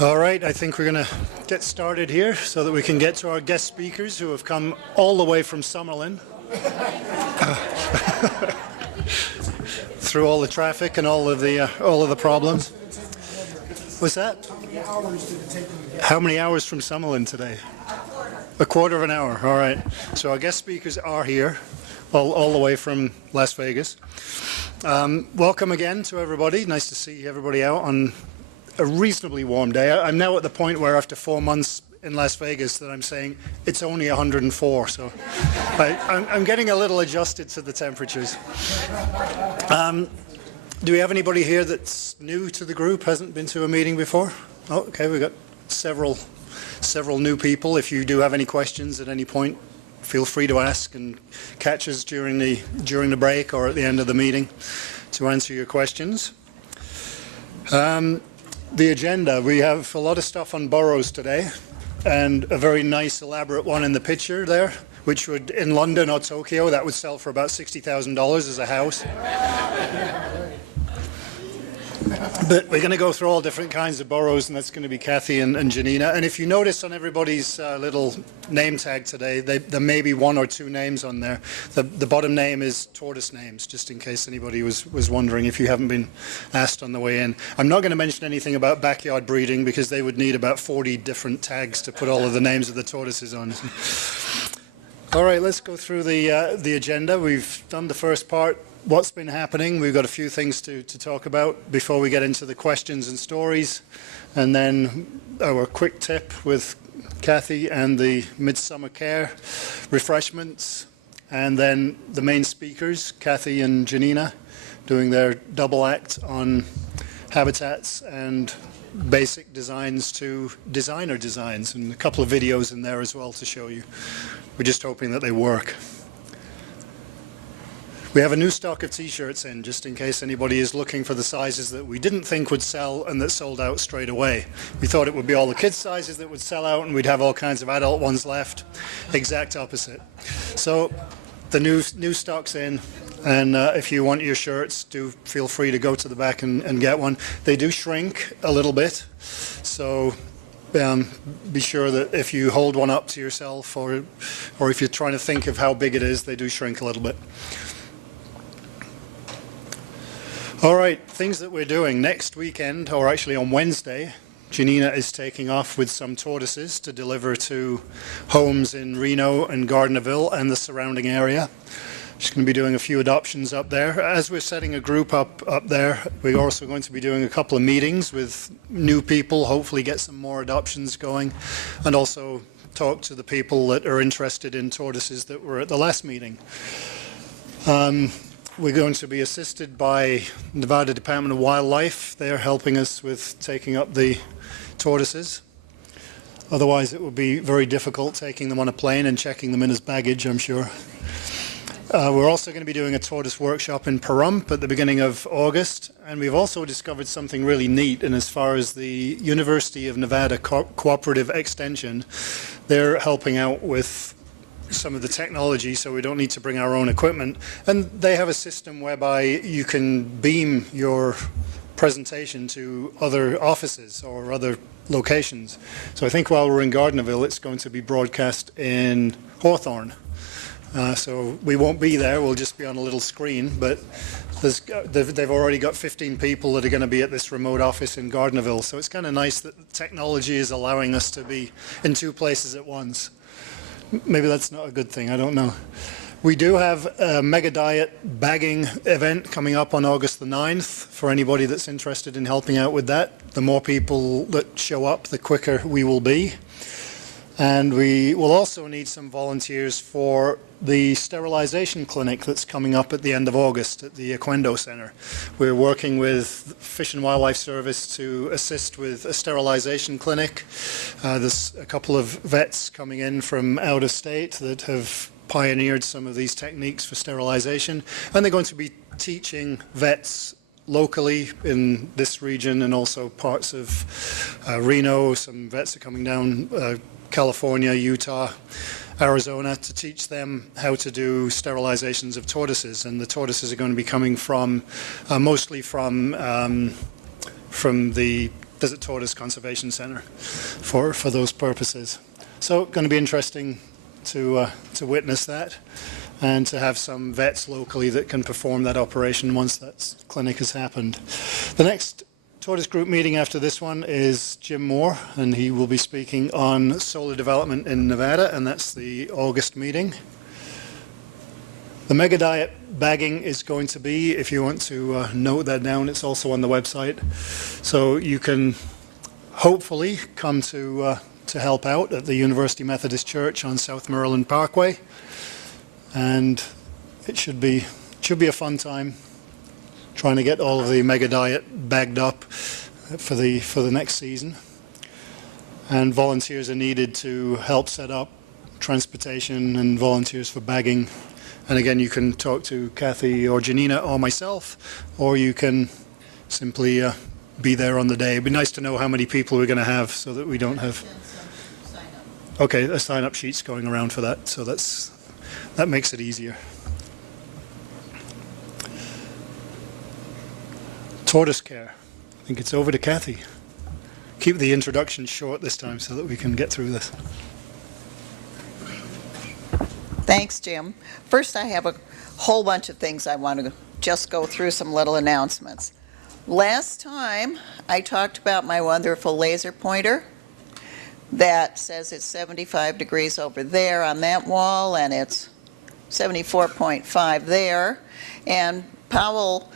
All right, I think we're going to get started here so that we can get to our guest speakers who have come all the way from Summerlin through all the traffic and all of the problems. What's that? How many hours from Summerlin today? A quarter of an hour. All right. So our guest speakers are here, all the way from Las Vegas. Welcome again to everybody. Nice to see everybody out on a reasonably warm day. I'm now at the point where after 4 months in Las Vegas that I'm saying it's only 104, so I'm getting a little adjusted to the temperatures. Do we have anybody here that's new to the group, hasn't been to a meeting before? Oh, okay, we've got several new people. If you do have any questions at any point, feel free to ask and catch us during the break or at the end of the meeting to answer your questions. The agenda, we have a lot of stuff on burrows today and a very nice elaborate one in the picture there, which would, in London or Tokyo, that would sell for about $60,000 as a house. But we're going to go through all different kinds of burrows, and that's going to be Kathy and Janina. And if you notice on everybody's little name tag today, there may be 1 or 2 names on there. The bottom name is Tortoise names, just in case anybody was wondering if you haven't been asked on the way in. I'm not going to mention anything about backyard breeding because they would need about 40 different tags to put all of the names of the tortoises on. All right, let's go through the agenda. We've done the first part. What's been happening? We've got a few things to talk about before we get into the questions and stories, and then our quick tip with Kathy and the Midsummer Care refreshments, and then the main speakers, Kathy and Janina, doing their double act on habitats and basic designs to designer designs, and a couple of videos in there as well to show you. We're just hoping that they work. We have a new stock of t-shirts in, just in case anybody is looking for the sizes that we didn't think would sell and that sold out straight away. We thought it would be all the kids' sizes that would sell out and we'd have all kinds of adult ones left. Exact opposite. So the new stock's in, and if you want your shirts, do feel free to go to the back and get one. They do shrink a little bit, so be sure that if you hold one up to yourself or if you're trying to think of how big it is, they do shrink a little bit. All right, things that we're doing. Next weekend, or actually on Wednesday, Janina is taking off with some tortoises to deliver to homes in Reno and Gardnerville and the surrounding area. She's going to be doing a few adoptions up there. As we're setting a group up there, we're also going to be doing a couple of meetings with new people, hopefully get some more adoptions going, and also talk to the people that are interested in tortoises that were at the last meeting. We're going to be assisted by Nevada Department of Wildlife. They're helping us with taking up the tortoises. Otherwise, it would be very difficult taking them on a plane and checking them in as baggage, I'm sure. We're also going to be doing a tortoise workshop in Pahrump at the beginning of August. And we've also discovered something really neat. And as far as the University of Nevada Cooperative Extension, they're helping out with some of the technology, so we don't need to bring our own equipment. And they have a system whereby you can beam your presentation to other offices or other locations. So I think while we're in Gardnerville, it's going to be broadcast in Hawthorne. So we won't be there, we'll just be on a little screen, but they've already got 15 people that are going to be at this remote office in Gardnerville. So it's kind of nice that technology is allowing us to be in 2 places at once. Maybe that's not a good thing, I don't know. We do have a mega diet bagging event coming up on August the 9th for anybody that's interested in helping out with that. The more people that show up, the quicker we will be. And we will also need some volunteers for the sterilization clinic that's coming up at the end of August at the Equendo Center. We're working with Fish and Wildlife Service to assist with a sterilization clinic. There's a couple of vets coming in from out of state that have pioneered some of these techniques for sterilization, and they're going to be teaching vets locally in this region and also parts of Reno. Some vets are coming down California, Utah, Arizona, to teach them how to do sterilizations of tortoises. And the tortoises are going to be coming from mostly from the Desert Tortoise Conservation Center for those purposes. So going to be interesting to witness that and to have some vets locally that can perform that operation once that clinic has happened. The next Tortoise group meeting after this one is Jim Moore, and he will be speaking on solar development in Nevada, and that's the August meeting. The mega diet bagging is going to be, if you want to note that down, it's also on the website. So you can hopefully come to help out at the University Methodist Church on South Maryland Parkway. And it should be a fun time trying to get all of the mega diet bagged up for the next season. And volunteers are needed to help set up transportation and volunteers for bagging. And again, you can talk to Kathy or Janina or myself, or you can simply be there on the day. It'd be nice to know how many people we're going to have so that we don't have... Okay, a sign-up sheet's going around for that, so that makes it easier. Tortoise care. I think it's over to Kathy. Keep the introduction short this time so that we can get through this. Thanks, Jim. First, I have a whole bunch of things I want to just go through, some little announcements. Last time, I talked about my wonderful laser pointer that says it's 75 degrees over there on that wall, and it's 74.5 there. And Powell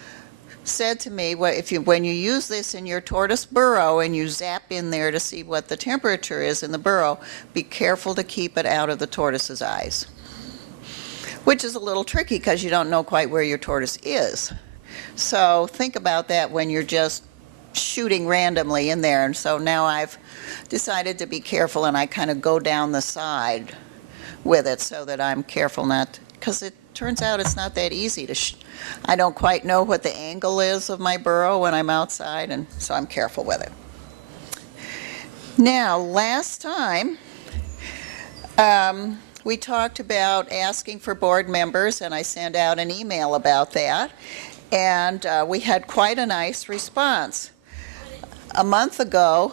said to me, well, when you use this in your tortoise burrow and you zap in there to see what the temperature is in the burrow, be careful to keep it out of the tortoise's eyes. Which is a little tricky because you don't know quite where your tortoise is. So think about that when you're just shooting randomly in there. And so now I've decided to be careful, and I kind of go down the side with it so that I'm careful not, because it turns out it's not that easy to I don't quite know what the angle is of my burrow when I'm outside, and so I'm careful with it. Now, last time, we talked about asking for board members, and I sent out an email about that, and we had quite a nice response. A month ago,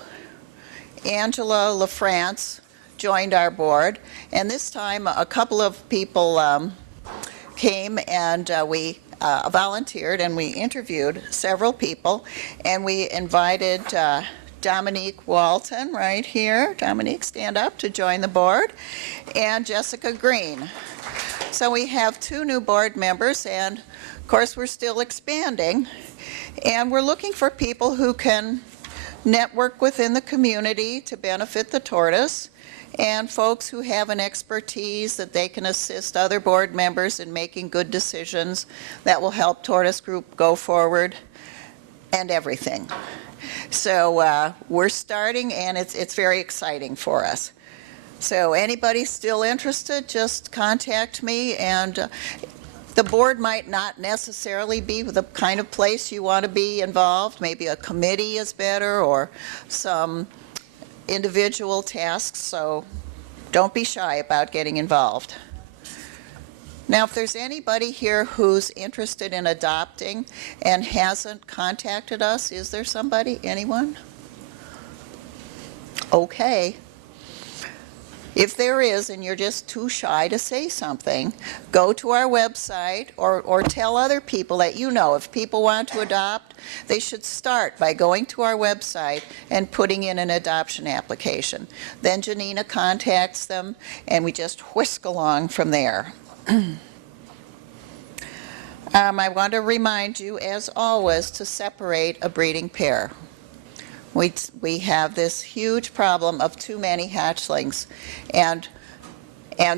Angela LaFrance joined our board, and this time a couple of people came, and we volunteered, and we interviewed several people, and we invited Dominique Walton right here. Dominique, stand up to join the board, and Jessica Green. So we have 2 new board members, and of course we're still expanding, and we're looking for people who can network within the community to benefit the tortoise, and folks who have an expertise that they can assist other board members in making good decisions that will help Tortoise Group go forward, and everything. So we're starting, and it's very exciting for us. So anybody still interested, just contact me, and the board might not necessarily be the kind of place you want to be involved. Maybe a committee is better, or some individual tasks, so don't be shy about getting involved. Now, if there's anybody here who's interested in adopting and hasn't contacted us, is there somebody? Anyone? Okay. If there is, and you're just too shy to say something, go to our website or tell other people that you know. If people want to adopt, they should start by going to our website and putting in an adoption application. Then Janina contacts them, and we just whisk along from there. I want to remind you, as always, to separate a breeding pair. We have this huge problem of too many hatchlings and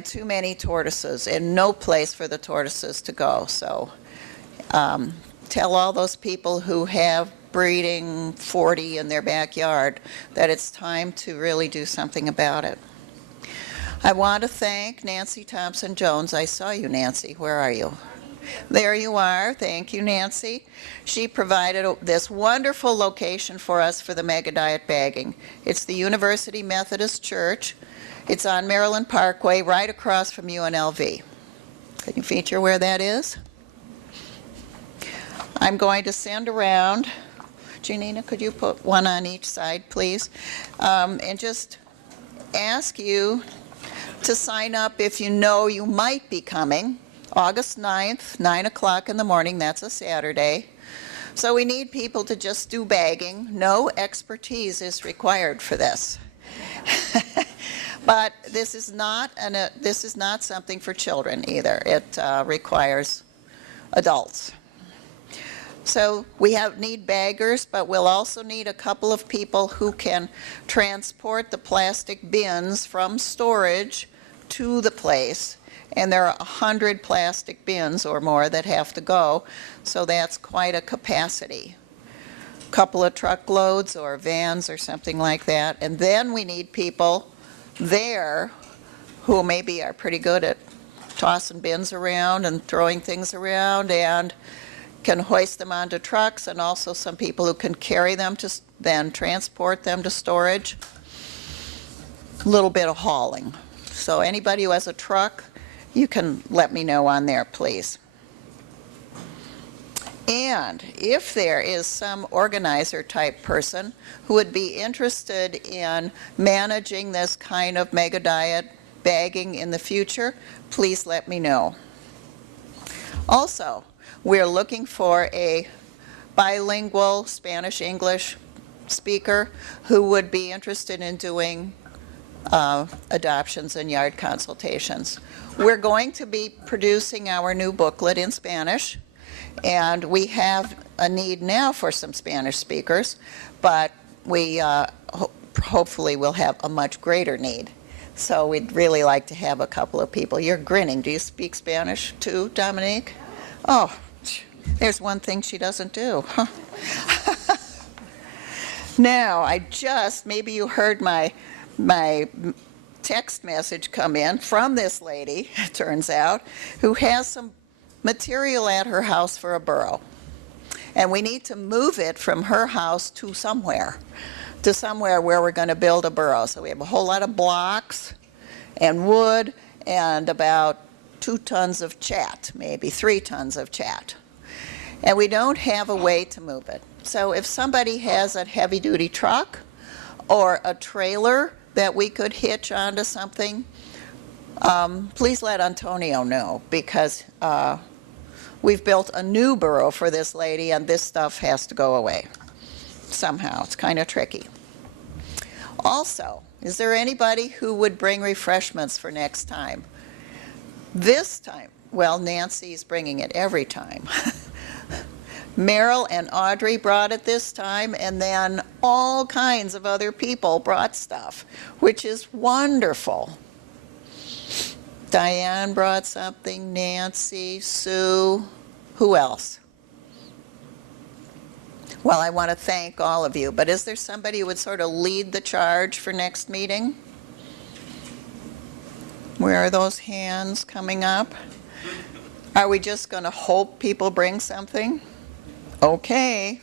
too many tortoises, and no place for the tortoises to go. So tell all those people who have breeding 40 in their backyard that it's time to really do something about it. I want to thank Nancy Thompson-Jones. I saw you, Nancy. Where are you? There you are. Thank you, Nancy. She provided this wonderful location for us for the mega diet bagging. It's the University Methodist Church. It's on Maryland Parkway, right across from UNLV. Can you feature where that is? I'm going to send around Janina, could you put one on each side, please? And just ask you to sign up if you know you might be coming. August 9th, 9 o'clock in the morning, that's a Saturday. So we need people to just do bagging. No expertise is required for this. But this is not something for children either. It requires adults. So we need baggers, but we'll also need a couple of people who can transport the plastic bins from storage to the place. And there are 100 plastic bins or more that have to go, so that's quite a capacity. Couple of truckloads or vans or something like that. And then we need people there who maybe are pretty good at tossing bins around and throwing things around and can hoist them onto trucks, and also some people who can carry them to then transport them to storage. A little bit of hauling. So anybody who has a truck, you can let me know on there, please. And if there is some organizer type person who would be interested in managing this kind of mega diet bagging in the future, please let me know. Also, we're looking for a bilingual Spanish-English speaker who would be interested in doing adoptions and yard consultations. We're going to be producing our new booklet in Spanish, and we have a need now for some Spanish speakers, but we hopefully will have a much greater need. So we'd really like to have a couple of people. You're grinning. Do you speak Spanish too, Dominique? Oh, there's one thing she doesn't do. Huh? Now, maybe you heard my text message come in from this lady, it turns out, who has some material at her house for a burrow. And we need to move it from her house to somewhere where we're going to build a burrow. So we have a whole lot of blocks and wood and about 2 tons of chat, maybe 3 tons of chat. And we don't have a way to move it. So if somebody has a heavy-duty truck or a trailer that we could hitch onto something, please let Antonio know, because we've built a new burrow for this lady and this stuff has to go away somehow. It's kind of tricky. Also, is there anybody who would bring refreshments for next time? This time, well, Nancy's bringing it every time. Meryl and Audrey brought it this time, and then all kinds of other people brought stuff, which is wonderful. Diane brought something, Nancy, Sue, who else? Well, I want to thank all of you, but is there somebody who would sort of lead the charge for next meeting? Where are those hands coming up? Are we just going to hope people bring something? Okay.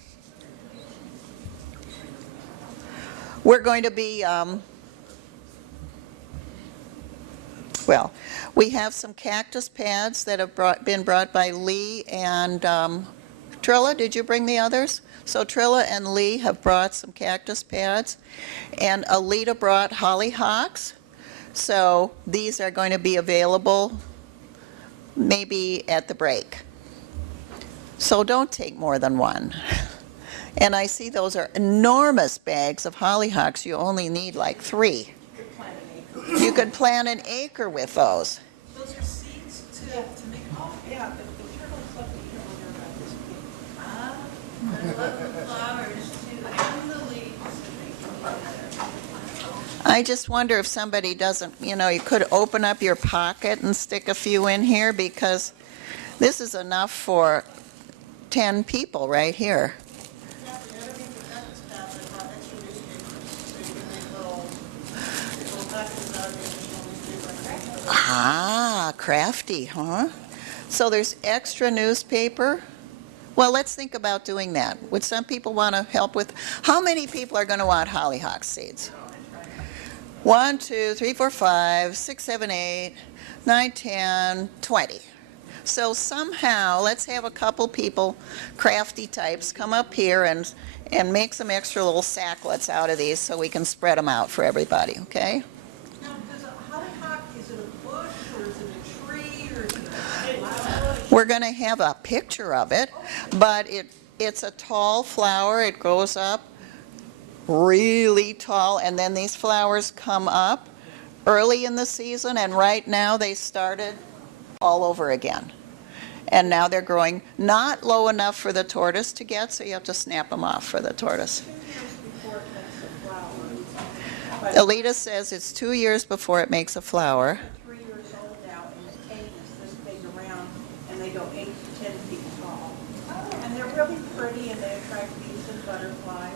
We're going to be, well, we have some cactus pads that have been brought by Lee and Trilla. Did you bring the others? So Trilla and Lee have brought some cactus pads, and Alita brought hollyhocks. So these are going to be available maybe at the break. So don't take more than one. And I see those are enormous bags of hollyhocks. You only need like 3. You could plant an acre with those. Those are seeds to make. Oh, yeah, the turtles love to hear when you're about this big. I love the flowers too, and the leaves. I just wonder if somebody doesn't, you could open up your pocket and stick a few in here, because this is enough for 10 people right here. Ah, crafty, huh? So there's extra newspaper. Well, let's think about doing that. Would some people want to help with? How many people are going to want hollyhock seeds? 1, 2, 3, 4, 5, 6, 7, 8, 9, 10, 20. So somehow, let's have a couple people, crafty types, come up here and make some extra little sacklets out of these so we can spread them out for everybody, okay? Now, does a hollyhock, is it a bush, or is it a tree, or is it a flower? We're going to have a picture of it, but it's a tall flower. It grows up really tall, and then these flowers come up early in the season, and right now they started all over again. And now they're growing not low enough for the tortoise to get, so you have to snap them off for the tortoise. 2 years before it makes a flower. But Alita says it's 2 years before it makes a flower. they're 3 years old now, and the cane is this big around, and they go 8 to 10 feet tall. And they're really pretty, and they attract bees and butterflies.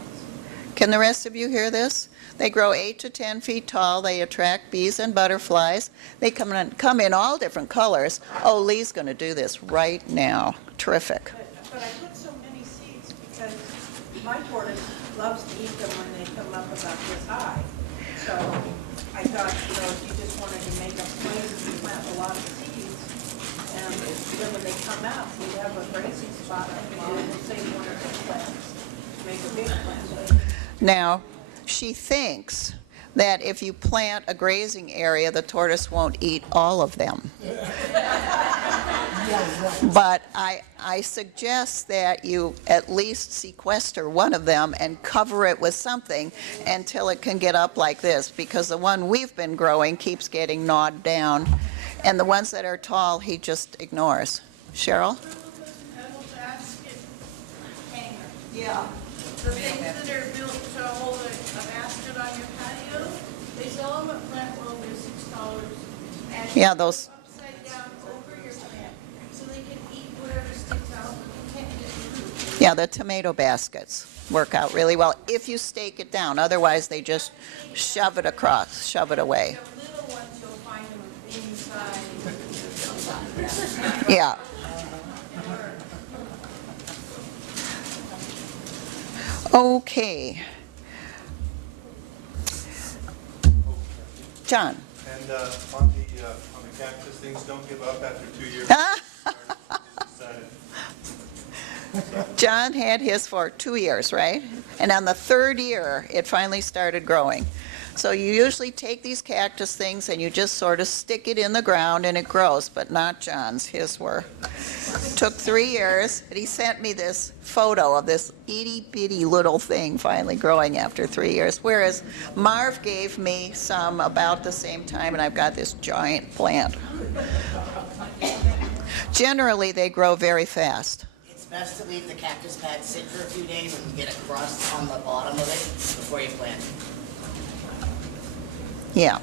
Can the rest of you hear this? They grow 8 to 10 feet tall. They attract bees and butterflies. They come in all different colors. Oh, Lee's going to do this right now. Terrific. But I put so many seeds because my tortoise loves to eat them when they come up about this high. So I thought, if you just wanted to make a place and plant a lot of seeds, and then when they come out, we have a grazing spot up there, and we'll save 1 or 2 plants, make a big plant. Now, she thinks that if you plant a grazing area, the tortoise won't eat all of them. But I suggest that you at least sequester one of them and cover it with something until it can get up like this, because the one we've been growing keeps getting gnawed down, and the ones that are tall he just ignores. Cheryl? Metal basket hanger. Yeah. The things that are built to hold a basket on your patio, they sell them at Plant World, they're $6. And Yeah, those. upside down over your plant, so they can eat whatever sticks out, but you can't get food. Yeah, the tomato baskets work out really well if you stake it down. Otherwise, they just shove it across, shove it away. The little ones, you'll find them inside. Yeah. Okay. John. And on the cactus things, don't give up after 2 years. Decided. John had his for 2 years, right? And on the 3rd year, it finally started growing. So you usually take these cactus things and you just sort of stick it in the ground and it grows, but not John's. His took 3 years, and he sent me this photo of this itty-bitty little thing finally growing after 3 years, whereas Marv gave me some about the same time, and I've got this giant plant. Generally, they grow very fast. It's best to leave the cactus pad sit for a few days and get a crust on the bottom of it before you plant. Yeah.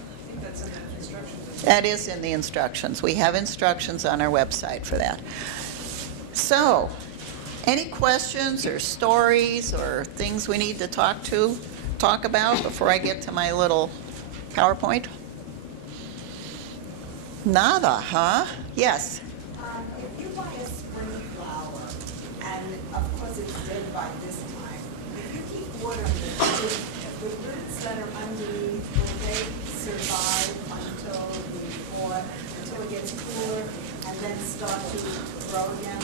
That is in the instructions. We have instructions on our website for that. So, any questions or stories or things we need to talk about before I get to my little PowerPoint? Nada, huh? Yes. If you buy a spring flower, and of course it's dead by this time, if you keep watering it, the roots that are underneath, will they survive until it gets cooler and then start to grow again?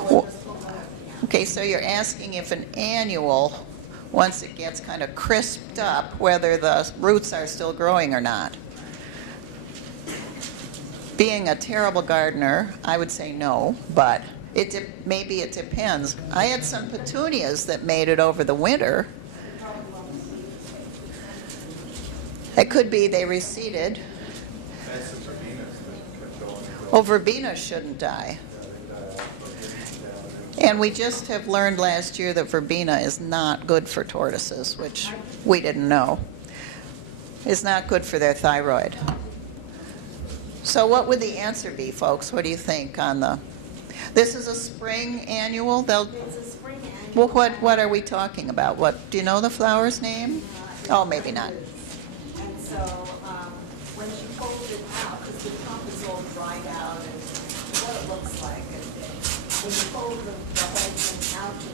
Or Well, just will it? Okay, so you're asking if an annual, once it gets kind of crisped up, whether the roots are still growing or not. Being a terrible gardener, I would say no, but maybe it depends. I had some petunias that made it over the winter. It could be they reseeded. And some verbenas that kept going. Oh, verbena shouldn't die. And we just have learned last year that verbena is not good for tortoises, which we didn't know. It's not good for their thyroid. So what would the answer be, folks? What do you think on this is a spring annual? It's a spring annual. Well, what are we talking about? Do you know the flower's name? Oh, maybe not. And so when she pulls it out, because the trunk is all dried out and what it looks like, and when you pull the whole thing out to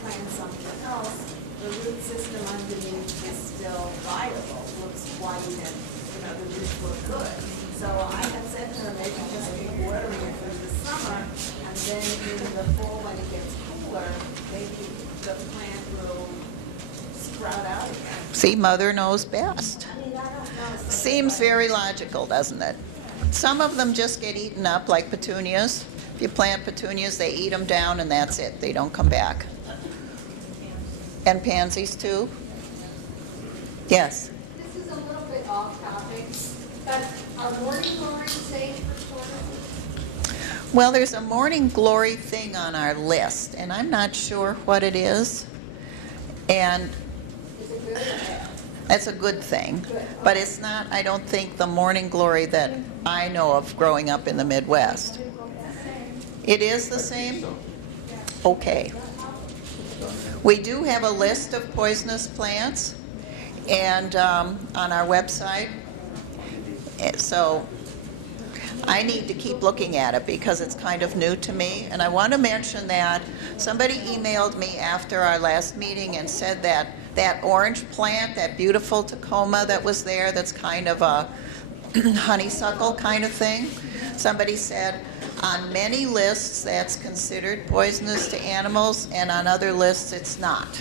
plant something else, the root system underneath is still viable, looks white and, the roots look good. So I had said to her, maybe just keep watering it through the summer, and then in the fall when it gets cooler, maybe the plant will sprout out again. See, Mother knows best. I mean, I don't know. Seems very logical, doesn't it? Some of them just get eaten up, like petunias. If you plant petunias, they eat them down and that's it. They don't come back. And pansies too? Yes. This is a little bit off topic, but are morning glories safe for tortoises? Well, there's a morning glory thing on our list, and I'm not sure what it is. And Is it good or bad? that's a good thing. But it's not, I don't think, the morning glory that I know of growing up in the Midwest. It is the same? Okay. We do have a list of poisonous plants and on our website. So I need to keep looking at it because it's kind of new to me. And I want to mention that somebody emailed me after our last meeting and said that that orange plant, that beautiful Tacoma that was there, that's kind of a honeysuckle kind of thing, somebody said on many lists that's considered poisonous to animals and on other lists it's not.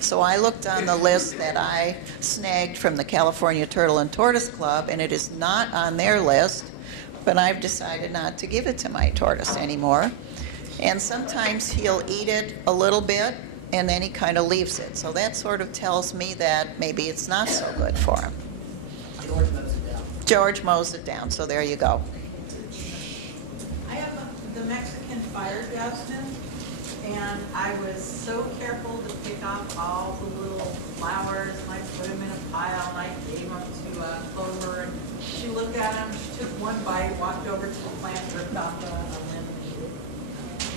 So I looked on the list that I snagged from the California Turtle and Tortoise Club, and it is not on their list, but I've decided not to give it to my tortoise anymore. And sometimes he'll eat it a little bit, and then he kind of leaves it. So that sort of tells me that maybe it's not so good for him. George mows it down. George mows it down, so there you go. I have the Mexican fire jasmine, and I was so careful to pick off all the little flowers, and I put them in a pile, and I gave them to Clover, and she looked at them, she took one bite, walked over to the plant, ripped off the limb, and ate it.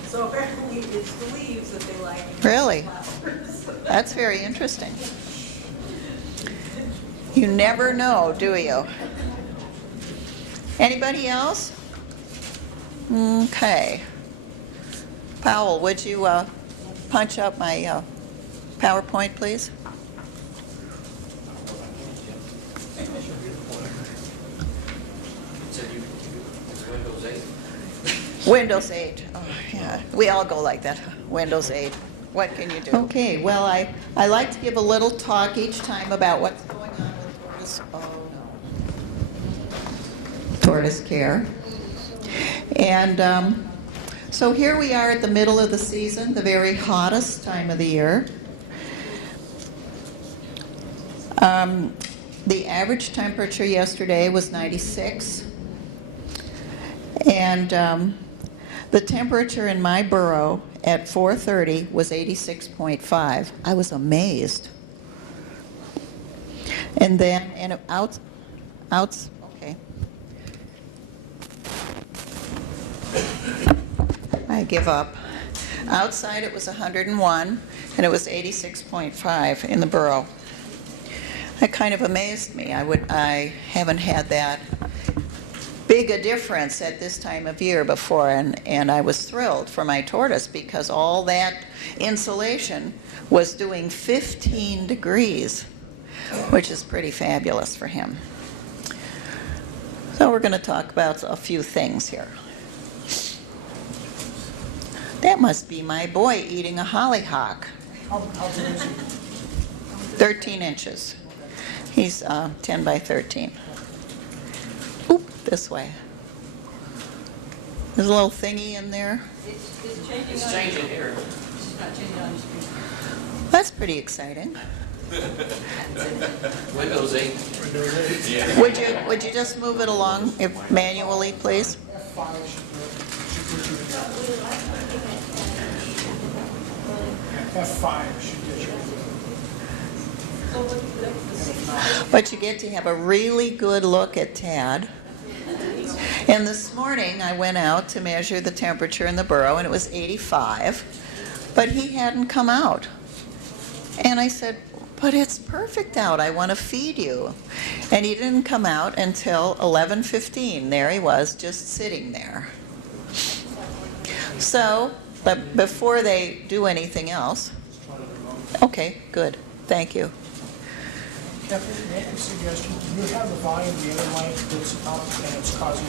So apparently it's the leaves that they like. Really? Flowers. That's very interesting. You never know, do you? Anybody else? Okay. Powell, would you punch up my PowerPoint, please? Windows 8. Oh, yeah. We all go like that. Windows 8. What can you do? Okay, well, I like to give a little talk each time about what's going on with tortoise. Oh, no. Tortoise care. And so here we are at the middle of the season, the very hottest time of the year. The average temperature yesterday was 96. And the temperature in my burrow at 4:30 was 86.5. I was amazed. And then, okay. I give up. Outside it was 101, and it was 86.5 in the burrow. That kind of amazed me. I haven't had that big a difference at this time of year before, and I was thrilled for my tortoise because all that insulation was doing 15 degrees, which is pretty fabulous for him. So we're going to talk about a few things here. That must be my boy eating a hollyhock. 13 inches. He's 10 by 13. Oop, this way. There's a little thingy in there. It's changing here. It's not changing on the screen. That's pretty exciting. Windows 8. Yeah. Would you just move it along manually, please? F5 should get you. But you get to have a really good look at Tad. And this morning I went out to measure the temperature in the burrow, and it was 85, but he hadn't come out. And I said, but it's perfect out. I want to feed you. And he didn't come out until 11:15. There he was, just sitting there. So, but before they do anything else, okay, good, thank you. Catherine, may I suggest you have the volume of the other mic that's up and it's causing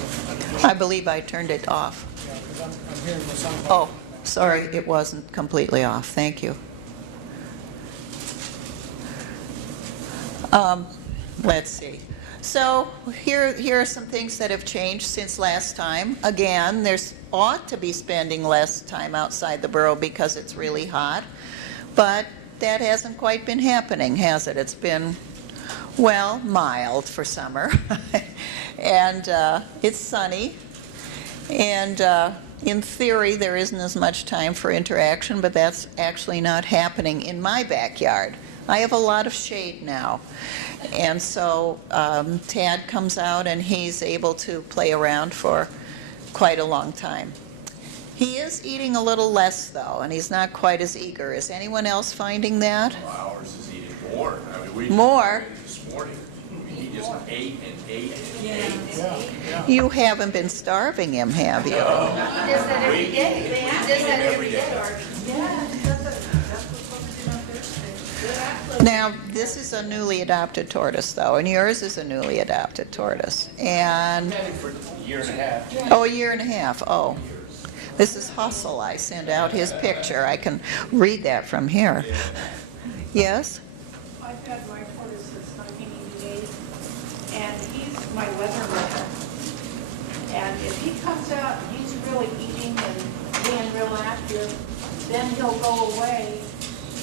a... I believe I turned it off. Yeah, because I'm hearing the sound. Oh, sorry, it wasn't completely off. Thank you. Let's see. So here are some things that have changed since last time. Again, there's ought to be spending less time outside the burrow because it's really hot, but that hasn't quite been happening, has it? It's been, well, mild for summer, and it's sunny, and in theory there isn't as much time for interaction, but that's actually not happening in my backyard. I have a lot of shade now, and so Tad comes out and he's able to play around for quite a long time. He is eating a little less though, and he's not quite as eager. Is anyone else finding that? Ours is eating more. I mean, we More? This morning, he just ate and ate and ate. Yeah. You haven't been starving him, have you? He does that every day. He does that every day. Now, this is a newly adopted tortoise though, and yours is a newly adopted tortoise. And, Had him for a year and a half. oh, a year and a half, oh. This is Hustle. I sent out his picture. I can read that from here. Yes? I've had my tortoise since 1988, and he's my weather runner. And if he comes out, he's really eating and being real active, then he'll go away,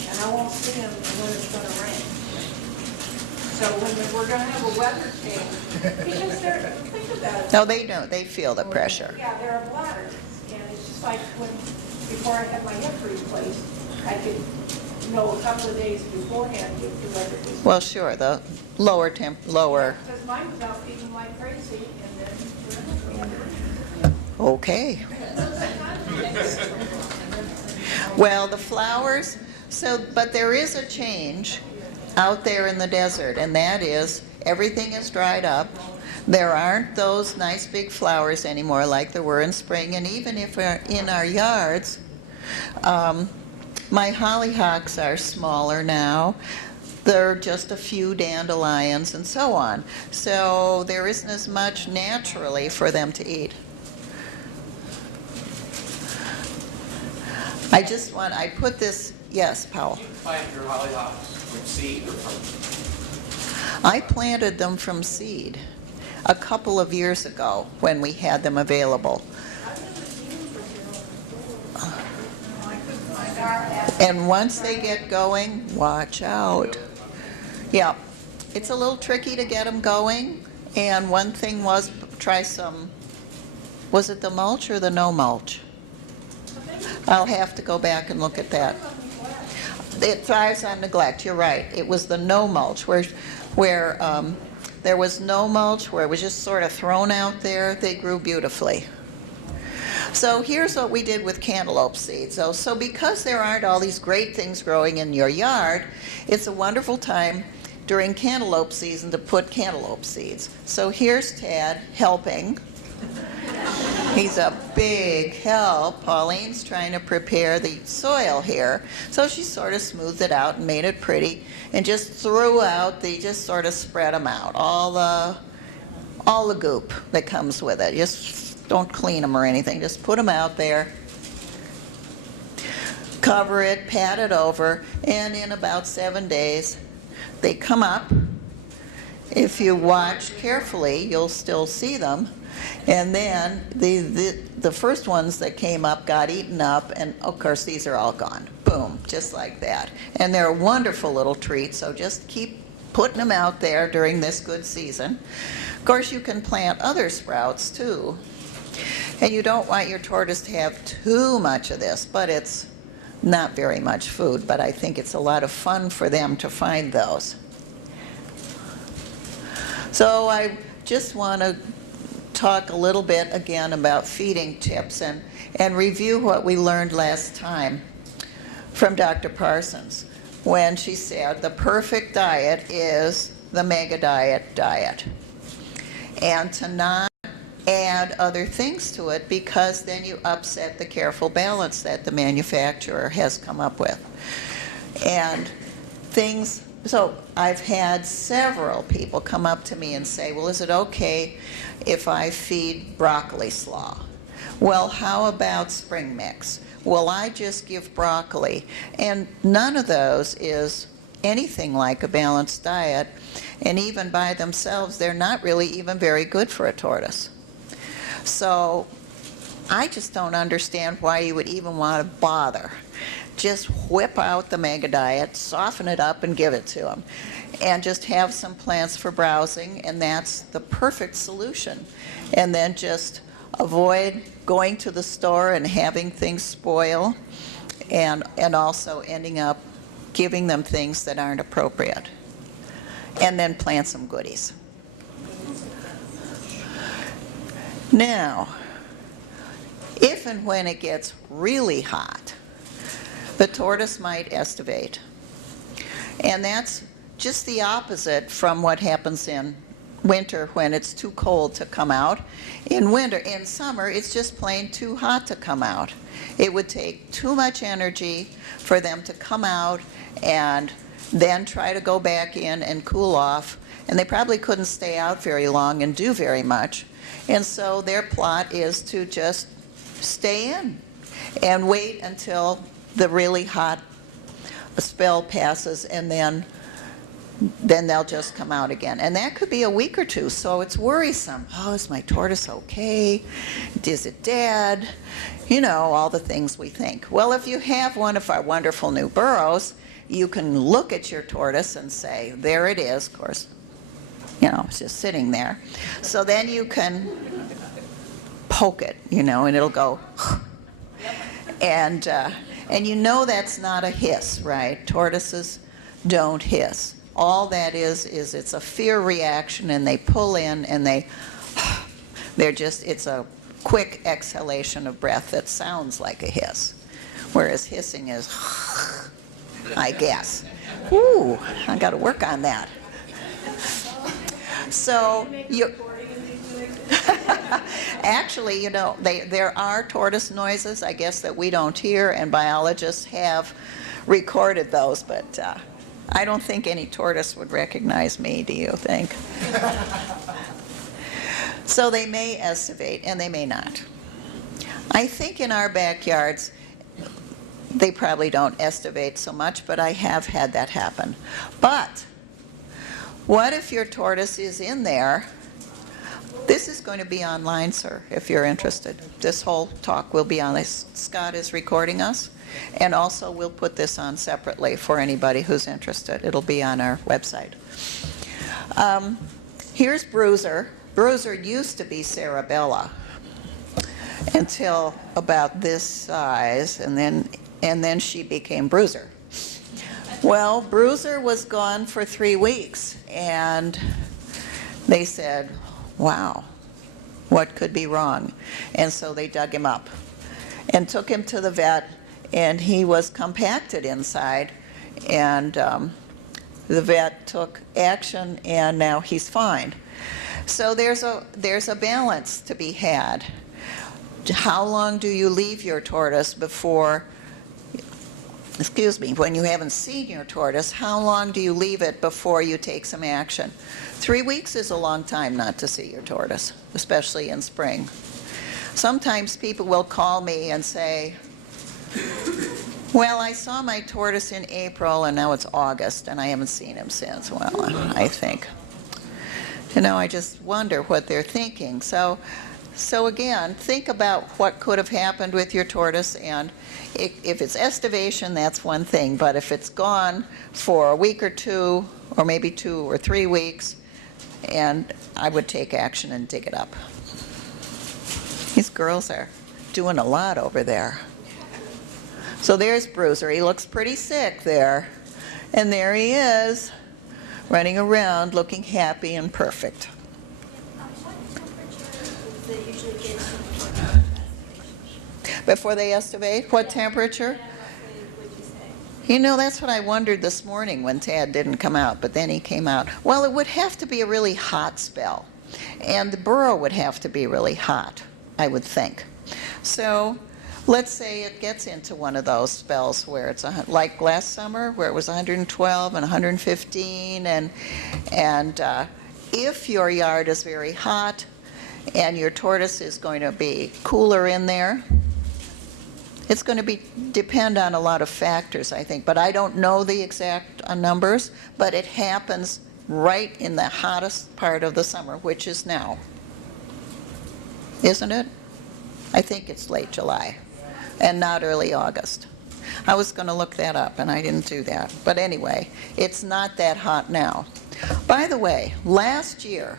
and I won't see him when it's going to rain. So when we're going to have a weather change, because they're, think about it. No, they don't. They feel the pressure. Yeah, there are bladders, and it's just like when, before I had my hip replaced, I could know a couple of days beforehand if the weather was. Well, sure, the lower lower. Because mine was out feeding like crazy, and then. Okay. Well, the flowers, but there is a change out there in the desert, and that is everything is dried up. There aren't those nice big flowers anymore like there were in spring, and even if we're in our yards, my hollyhocks are smaller now. There are just a few dandelions and so on. So there isn't as much naturally for them to eat. I put this, yes, Powell. You plant your hollyhocks with seed or from? I planted them from seed a couple of years ago when we had them available. And once they get going, watch out. Yeah, it's a little tricky to get them going. And one thing was try some, was it the mulch or the no mulch? I'll have to go back and look at that. It thrives on neglect, you're right. It was the no mulch where there was no mulch, where it was just sort of thrown out there. They grew beautifully. So here's what we did with cantaloupe seeds. So because there aren't all these great things growing in your yard, it's a wonderful time during cantaloupe season to put cantaloupe seeds. So here's Tad helping. He's a big help. Pauline's trying to prepare the soil here. So she sort of smoothed it out and made it pretty and just threw out just sort of spread them out. All the goop that comes with it. Just don't clean them or anything. Just put them out there. Cover it, pat it over, and in about 7 days, they come up. If you watch carefully, you'll still see them. And then the first ones that came up got eaten up, and of course these are all gone. Boom, just like that. And they're a wonderful little treat, so just keep putting them out there during this good season. Of course, you can plant other sprouts too. And you don't want your tortoise to have too much of this, but it's not very much food, but I think it's a lot of fun for them to find those. So I just want to talk a little bit again about feeding tips and review what we learned last time from Dr. Parsons when she said the perfect diet is the mega diet and to not add other things to it, because then you upset the careful balance that the manufacturer has come up with. And so I've had several people come up to me and say, well, is it okay if I feed broccoli slaw? Well, how about spring mix? Will I just give broccoli? And none of those is anything like a balanced diet, and even by themselves, they're not really even very good for a tortoise. So I just don't understand why you would even want to bother. Just whip out the mega diet, soften it up, and give it to them. And just have some plants for browsing, and that's the perfect solution. And then just avoid going to the store and having things spoil, and also ending up giving them things that aren't appropriate. And then plant some goodies. Now, if and when it gets really hot, the tortoise might estivate. And that's just the opposite from what happens in winter when it's too cold to come out. In summer, it's just plain too hot to come out. It would take too much energy for them to come out and then try to go back in and cool off. And they probably couldn't stay out very long and do very much. And so their plot is to just stay in and wait until the really hot spell passes, and then they'll just come out again. And that could be a week or two, so it's worrisome. Oh, is my tortoise okay? Is it dead? You know, all the things we think. Well, if you have one of our wonderful new burrows, you can look at your tortoise and say, there it is, of course. You know, it's just sitting there. So then you can poke it, you know, and it'll go, and you know that's not a hiss, right? Tortoises don't hiss. All that is it's a fear reaction, and they pull in, and it's a quick exhalation of breath that sounds like a hiss, whereas hissing is, I guess. Ooh, I got to work on that. So you. Actually, you know, there are tortoise noises, I guess, that we don't hear, and biologists have recorded those, but I don't think any tortoise would recognize me, do you think? So they may estivate, and they may not. I think in our backyards, they probably don't estivate so much, but I have had that happen. But what if your tortoise is in there? This is going to be online, sir, if you're interested. This whole talk will be on this. Scott is recording us, and also we'll put this on separately for anybody who's interested. It'll be on our website. Here's Bruiser. Bruiser used to be Cerebella until about this size, and then she became Bruiser. Well, Bruiser was gone for 3 weeks, and they said, wow, what could be wrong? And so they dug him up and took him to the vet, and he was compacted inside, and the vet took action, and now he's fine. So there's a balance to be had. How long do you leave your tortoise before, when you haven't seen your tortoise, how long do you leave it before you take some action? 3 weeks is a long time not to see your tortoise, especially in spring. Sometimes people will call me and say, well, I saw my tortoise in April, and now it's August, and I haven't seen him since. Well, I think, you know, I just wonder what they're thinking. So again, think about what could have happened with your tortoise, and if it's estivation, that's one thing, but if it's gone for a week or two, or maybe 2 or 3 weeks, and I would take action and dig it up. These girls are doing a lot over there. So there's Bruiser. He looks pretty sick there. And there he is, running around looking happy and perfect. Before they estivate? What temperature? You know, that's what I wondered this morning when Tad didn't come out, but then he came out. Well, it would have to be a really hot spell, and the burrow would have to be really hot, I would think. So let's say it gets into one of those spells where it's like last summer, where it was 112 and 115, and if your yard is very hot and your tortoise is going to be cooler in there, It's going to depend on a lot of factors, I think, but I don't know the exact numbers, but it happens right in the hottest part of the summer, which is now. Isn't it? I think it's late July and not early August. I was going to look that up, and I didn't do that. But anyway, it's not that hot now. By the way, last year,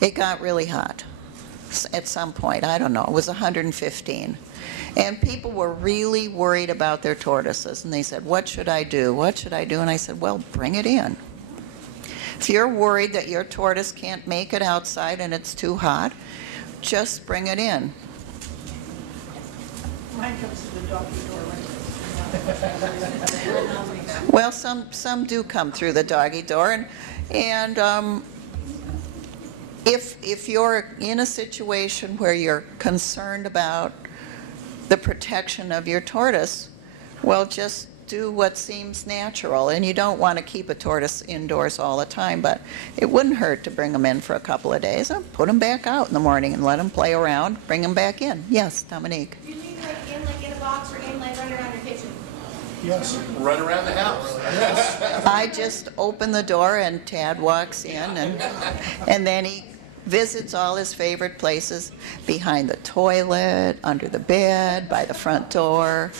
it got really hot at some point. I don't know. It was 115. And people were really worried about their tortoises. And they said, what should I do? What should I do? And I said, well, bring it in. If you're worried that your tortoise can't make it outside and it's too hot, just bring it in. Mine comes to the doggy door like this. Well, some do come through the doggy door, and if you're in a situation where you're concerned about the protection of your tortoise, well, just do what seems natural. And you don't want to keep a tortoise indoors all the time, but it wouldn't hurt to bring them in for a couple of days and put them back out in the morning and let them play around, bring them back in. Yes, Dominique? Do you mean like in a box or in like right around your kitchen? Yes. Run around the house. I just open the door and Tad walks in, and then he visits all his favorite places: behind the toilet, under the bed, by the front door,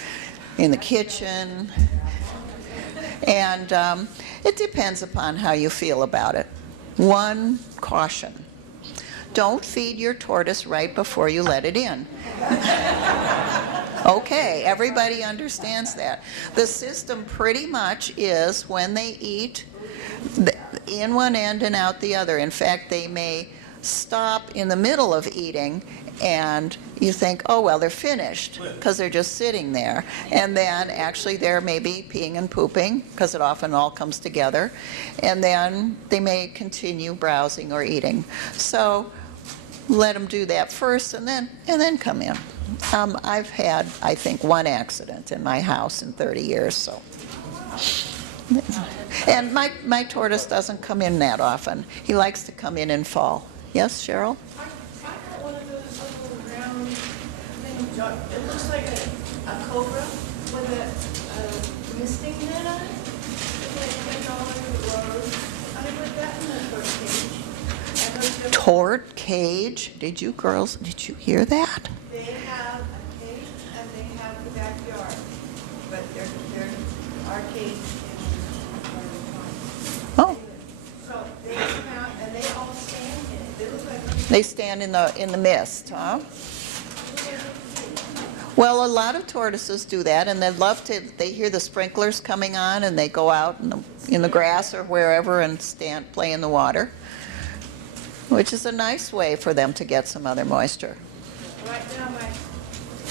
in the kitchen. And it depends upon how you feel about it. One caution: don't feed your tortoise right before you let it in. Okay, everybody understands that. The system pretty much is when they eat in one end and out the other. In fact, they may stop in the middle of eating and you think, oh, well, they're finished because they're just sitting there. And then actually they're maybe peeing and pooping because it often all comes together. And then they may continue browsing or eating. So let them do that first and then come in. I've had, I think, one accident in my house in 30 years. So. And my tortoise doesn't come in that often. He likes to come in fall. Yes, Cheryl? I got one of those little round things, it looks like a cobra with a misting net on it. It's like $10 at Lowe's. I put that in the first cage. Tort cage? Did you hear that? They have a cage and they have the backyard, but they're our cage and Oh, so they come out and they all stand in it. They look like they stand in the mist, huh? Well, a lot of tortoises do that, and they hear the sprinklers coming on, and they go out in the grass or wherever and play in the water, which is a nice way for them to get some other moisture. right now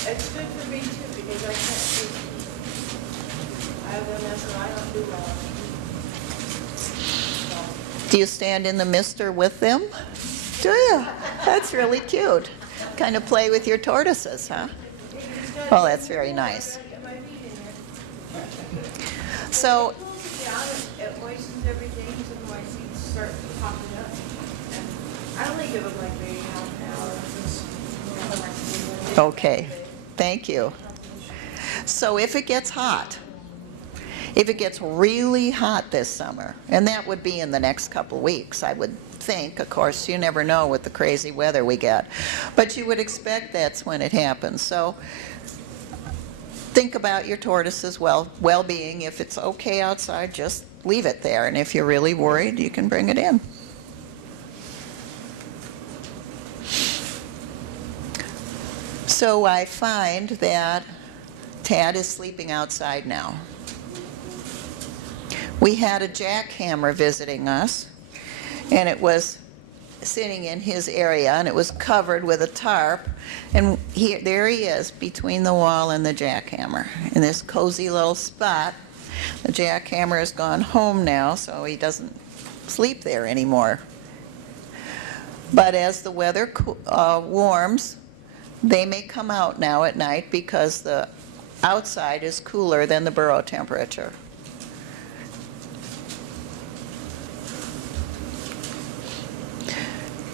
it's good for me too because I can't see. I have MS and I don't do well. Do you stand in the mister with them? Do you? That's really cute. Kind of play with your tortoises, huh? Well, that's very nice. So, It moistens every day until my seeds start popping up. And I only give them like maybe half an hour. okay, thank you. So if it gets hot, if it gets really hot this summer, and that would be in the next couple weeks, I would think. Of course, you never know with the crazy weather we get. But you would expect that's when it happens. So think about your tortoise's well-being. If it's okay outside, just leave it there. And if you're really worried, you can bring it in. So I find that Tad is sleeping outside now. We had a jackhammer visiting us, and it was sitting in his area, and it was covered with a tarp, and there he is between the wall and the jackhammer in this cozy little spot. The jackhammer has gone home now, so he doesn't sleep there anymore. But as the weather warms, they may come out now at night because the outside is cooler than the burrow temperature.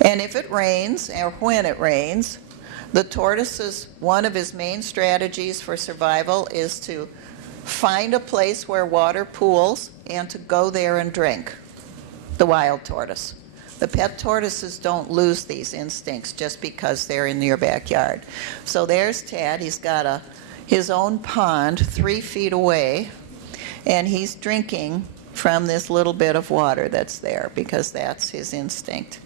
And if it rains, or when it rains, The tortoise's, one of his main strategies for survival is to find a place where water pools and to go there and drink, the wild tortoise. The pet tortoises don't lose these instincts just because they're in your backyard. So there's Tad. He's got his own pond 3 feet away, and he's drinking from this little bit of water that's there because that's his instinct.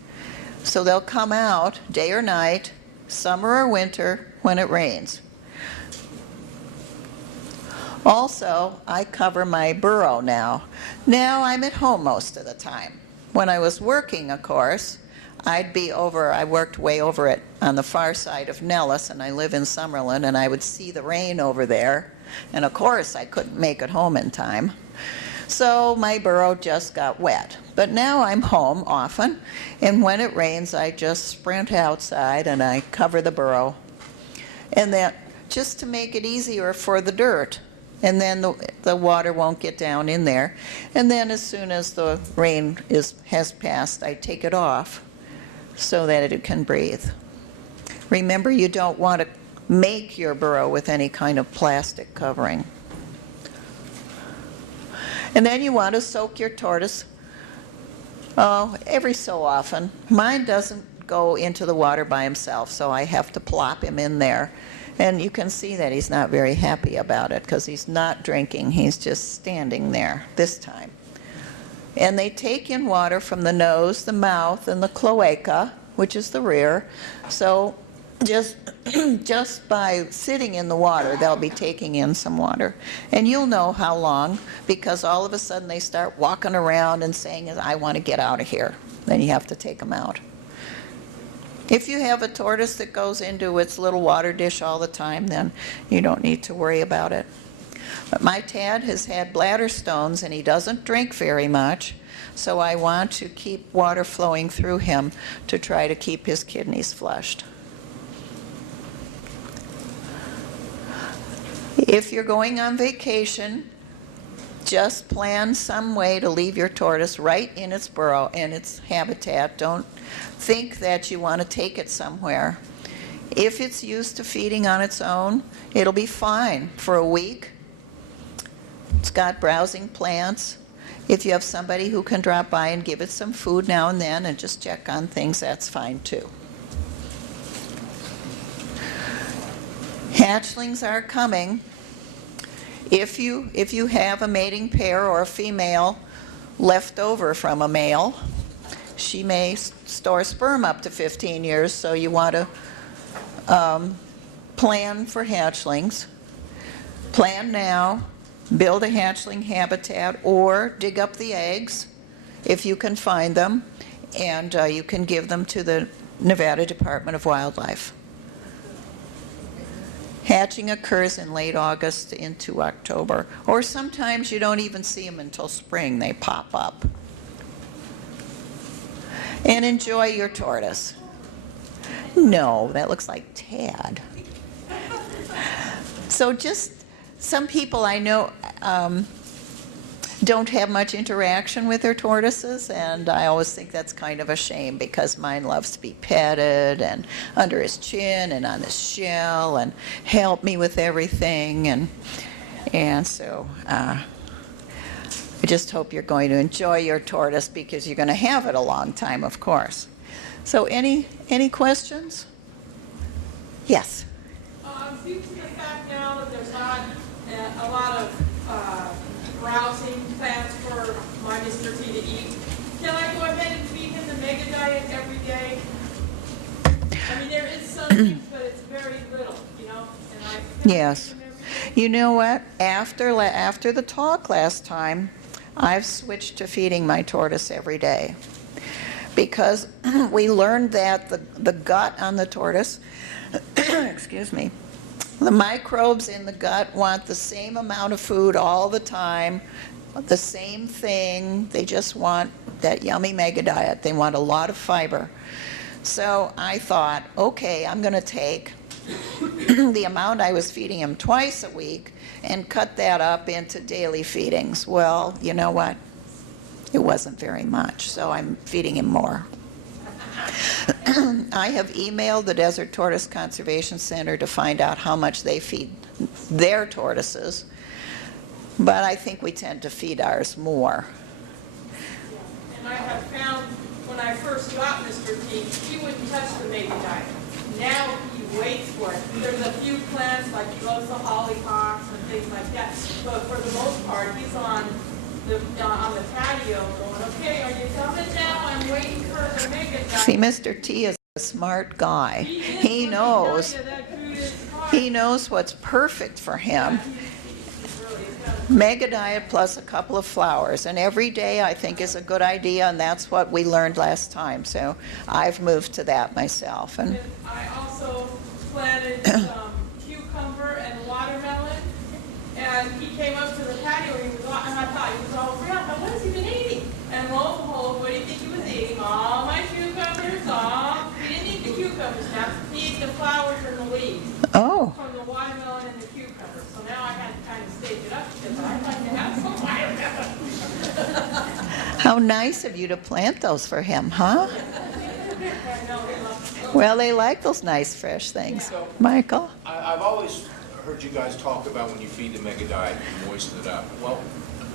So they'll come out day or night, summer or winter, when it rains. Also, I cover my burrow now. Now I'm at home most of the time. When I was working, of course, I worked way over on the far side of Nellis, and I live in Summerlin, and I would see the rain over there, and of course I couldn't make it home in time. So my burrow just got wet. But now I'm home often, and when it rains, I just sprint outside and I cover the burrow. And that just to make it easier for the dirt. And then the water won't get down in there. And then as soon as the rain has passed, I take it off so that it can breathe. Remember, you don't want to make your burrow with any kind of plastic covering. And then you want to soak your tortoise every so often. Mine doesn't go into the water by himself, so I have to plop him in there. And you can see that he's not very happy about it because he's not drinking. He's just standing there this time. And they take in water from the nose, the mouth, and the cloaca, which is the rear. So just by sitting in the water, they'll be taking in some water. And you'll know how long, because all of a sudden they start walking around and saying, I want to get out of here. Then you have to take them out. If you have a tortoise that goes into its little water dish all the time, then you don't need to worry about it. But my Tad has had bladder stones, and he doesn't drink very much, so I want to keep water flowing through him to try to keep his kidneys flushed. If you're going on vacation, just plan some way to leave your tortoise right in its burrow, in its habitat. Don't think that you want to take it somewhere. If it's used to feeding on its own, it'll be fine for a week. It's got browsing plants. If you have somebody who can drop by and give it some food now and then and just check on things, that's fine too. Hatchlings are coming. If you have a mating pair or a female left over from a male, she may store sperm up to 15 years, so you want to plan for hatchlings. Plan now, build a hatchling habitat, or dig up the eggs if you can find them, and you can give them to the Nevada Department of Wildlife. Hatching occurs in late August into October, or sometimes you don't even see them until spring. They pop up. And enjoy your tortoise. No, that looks like Tad. So just some people I know don't have much interaction with their tortoises, and I always think that's kind of a shame because mine loves to be petted and under his chin and on his shell and help me with everything, and so I just hope you're going to enjoy your tortoise because you're going to have it a long time, of course. So any questions? Yes. Due to the fact now that there's not a lot of browsing plants for my Mr. T to eat, can I go ahead and feed him the mega diet every day? I mean, there is some things, but it's very little, you know? And I Yes. You know what? After the talk last time, I've switched to feeding my tortoise every day because we learned that the gut on the tortoise, excuse me, the microbes in the gut want the same amount of food all the time, the same thing. They just want that yummy mega diet. They want a lot of fiber. So I thought, okay, I'm going to take the amount I was feeding him twice a week and cut that up into daily feedings. Well, you know what? It wasn't very much, so I'm feeding him more. I have emailed the Desert Tortoise Conservation Center to find out how much they feed their tortoises, but I think we tend to feed ours more. And I have found, when I first got Mr. T, he wouldn't touch the baby diet. Now he waits for it. There's a few plants, like he loves the hollyhocks and things like that, but for the most part, he's on the patio going, okay, are you coming now? I'm waiting for the mega diet. See, Mr. T is a smart guy. He knows. He knows what's perfect for him. Mega diet plus a couple of flowers, and every day I think is a good idea, and that's what we learned last time. So I've moved to that myself. And I also planted cucumber and watermelon, and he came up to the patio, and I thought he was all real. What has he been eating? And lo and behold, what do you think he was eating? All my cucumbers. He didn't eat the cucumbers now. He ate the flowers and the leaves. oh, From the watermelon and the cucumber. So now I had to kind of stage it up because I'd like to have some watermelon. how nice of you to plant those for him, huh? Well, they like those nice fresh things. Michael? I've always heard you guys talk about when you feed the mega diet, you moisten it up. Well,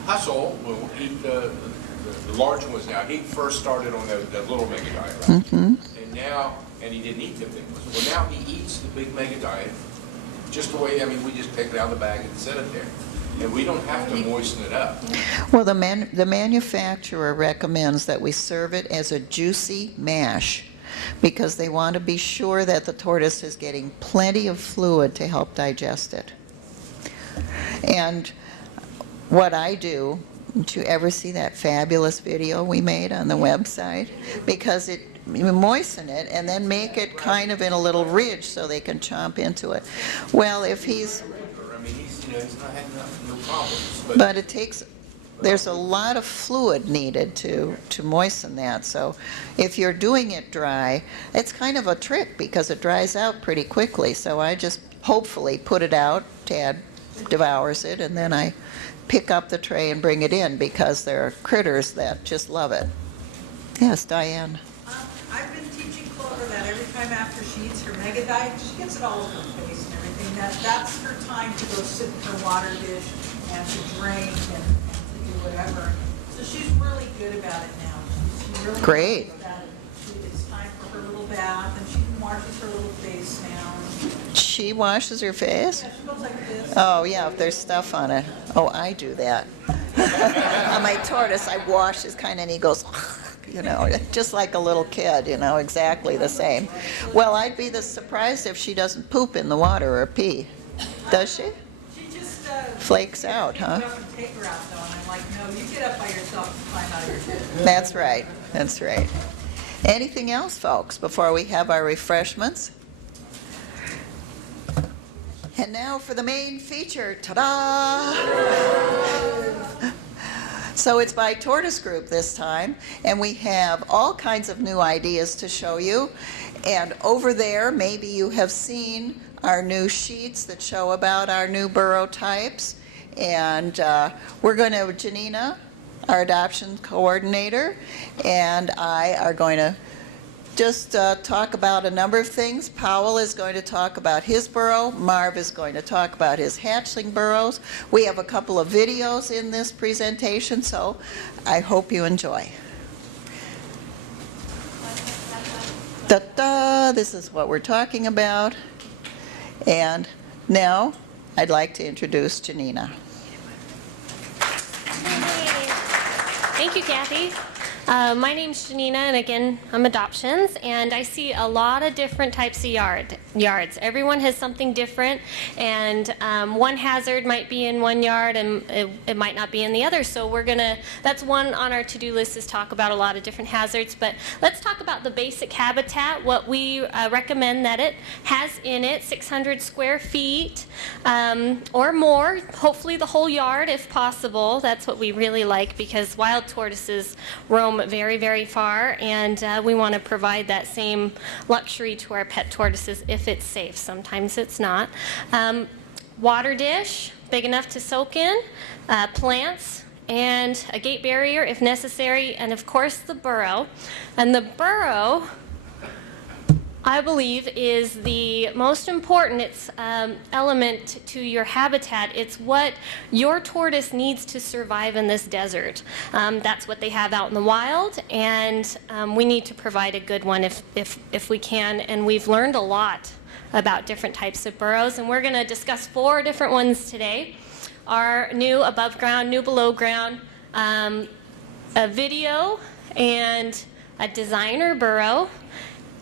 Hustle will eat the large ones now. He first started on that little mega diet, right? Mm-hmm. And he didn't eat the big ones. Well, now he eats the big mega diet just the way, we just take it out of the bag and set it there. And we don't have to moisten it up. Well, the manufacturer recommends that we serve it as a juicy mash because they want to be sure that the tortoise is getting plenty of fluid to help digest it. And what I do, did you ever see that fabulous video we made on the website? Because you moisten it and then make it kind of in a little ridge so they can chomp into it. Well, if he's... He's not having no problems. But it takes... There's a lot of fluid needed to moisten that. So if you're doing it dry, it's kind of a trick because it dries out pretty quickly. So I just hopefully put it out. Tad devours it, and then I pick up the tray and bring it in because there are critters that just love it. Yes, Diane. I've been teaching Clover that every time after she eats her mega diet, she gets it all over her face and everything. That's her time to go sit in her water dish and to drink and to do whatever. So she's really good about it now. She really Great. knows about it. It's time for her little bath, and she washes her little face now. She washes her face? Yeah, she goes like this. Oh, yeah, if there's stuff on it. Oh, I do that. On my tortoise, I wash his kind, and he goes, just like a little kid, exactly the same. Well, I'd be surprised if she doesn't poop in the water or pee. Does she? She just Flakes out, huh? Get up and take her out, though, and I'm like, no, you get up by yourself and climb out of your bed. That's right. That's right. Anything else, folks, before we have our refreshments? And now for the main feature. Ta-da! So it's by Tortoise Group this time, and we have all kinds of new ideas to show you. And over there, maybe you have seen our new sheets that show about our new burrow types. And we're going to, Janina, our adoption coordinator, and I are going to just talk about a number of things. Powell is going to talk about his burrow. Marv is going to talk about his hatchling burrows. We have a couple of videos in this presentation, so I hope you enjoy. Da-da, this is what we're talking about. And now I'd like to introduce Janina. Thank you, Kathy. My name's Janina, and again, I'm adoptions, and I see a lot of different types of yards. Everyone has something different, and one hazard might be in one yard, and it might not be in the other. So that's one on our to-do list, is talk about a lot of different hazards. But let's talk about the basic habitat. What we recommend that it has in it 600 square feet or more, hopefully the whole yard if possible. That's what we really like, because wild tortoises roam very, very far, and we want to provide that same luxury to our pet tortoises if it's safe. Sometimes it's not. Water dish, big enough to soak in, plants, and a gate barrier if necessary, and of course the burrow. And the burrow I believe, is the most important element to your habitat. It's what your tortoise needs to survive in this desert. That's what they have out in the wild, and we need to provide a good one if we can. And we've learned a lot about different types of burrows, and we're going to discuss 4 different ones today. Our new above ground, new below ground, a video, and a designer burrow,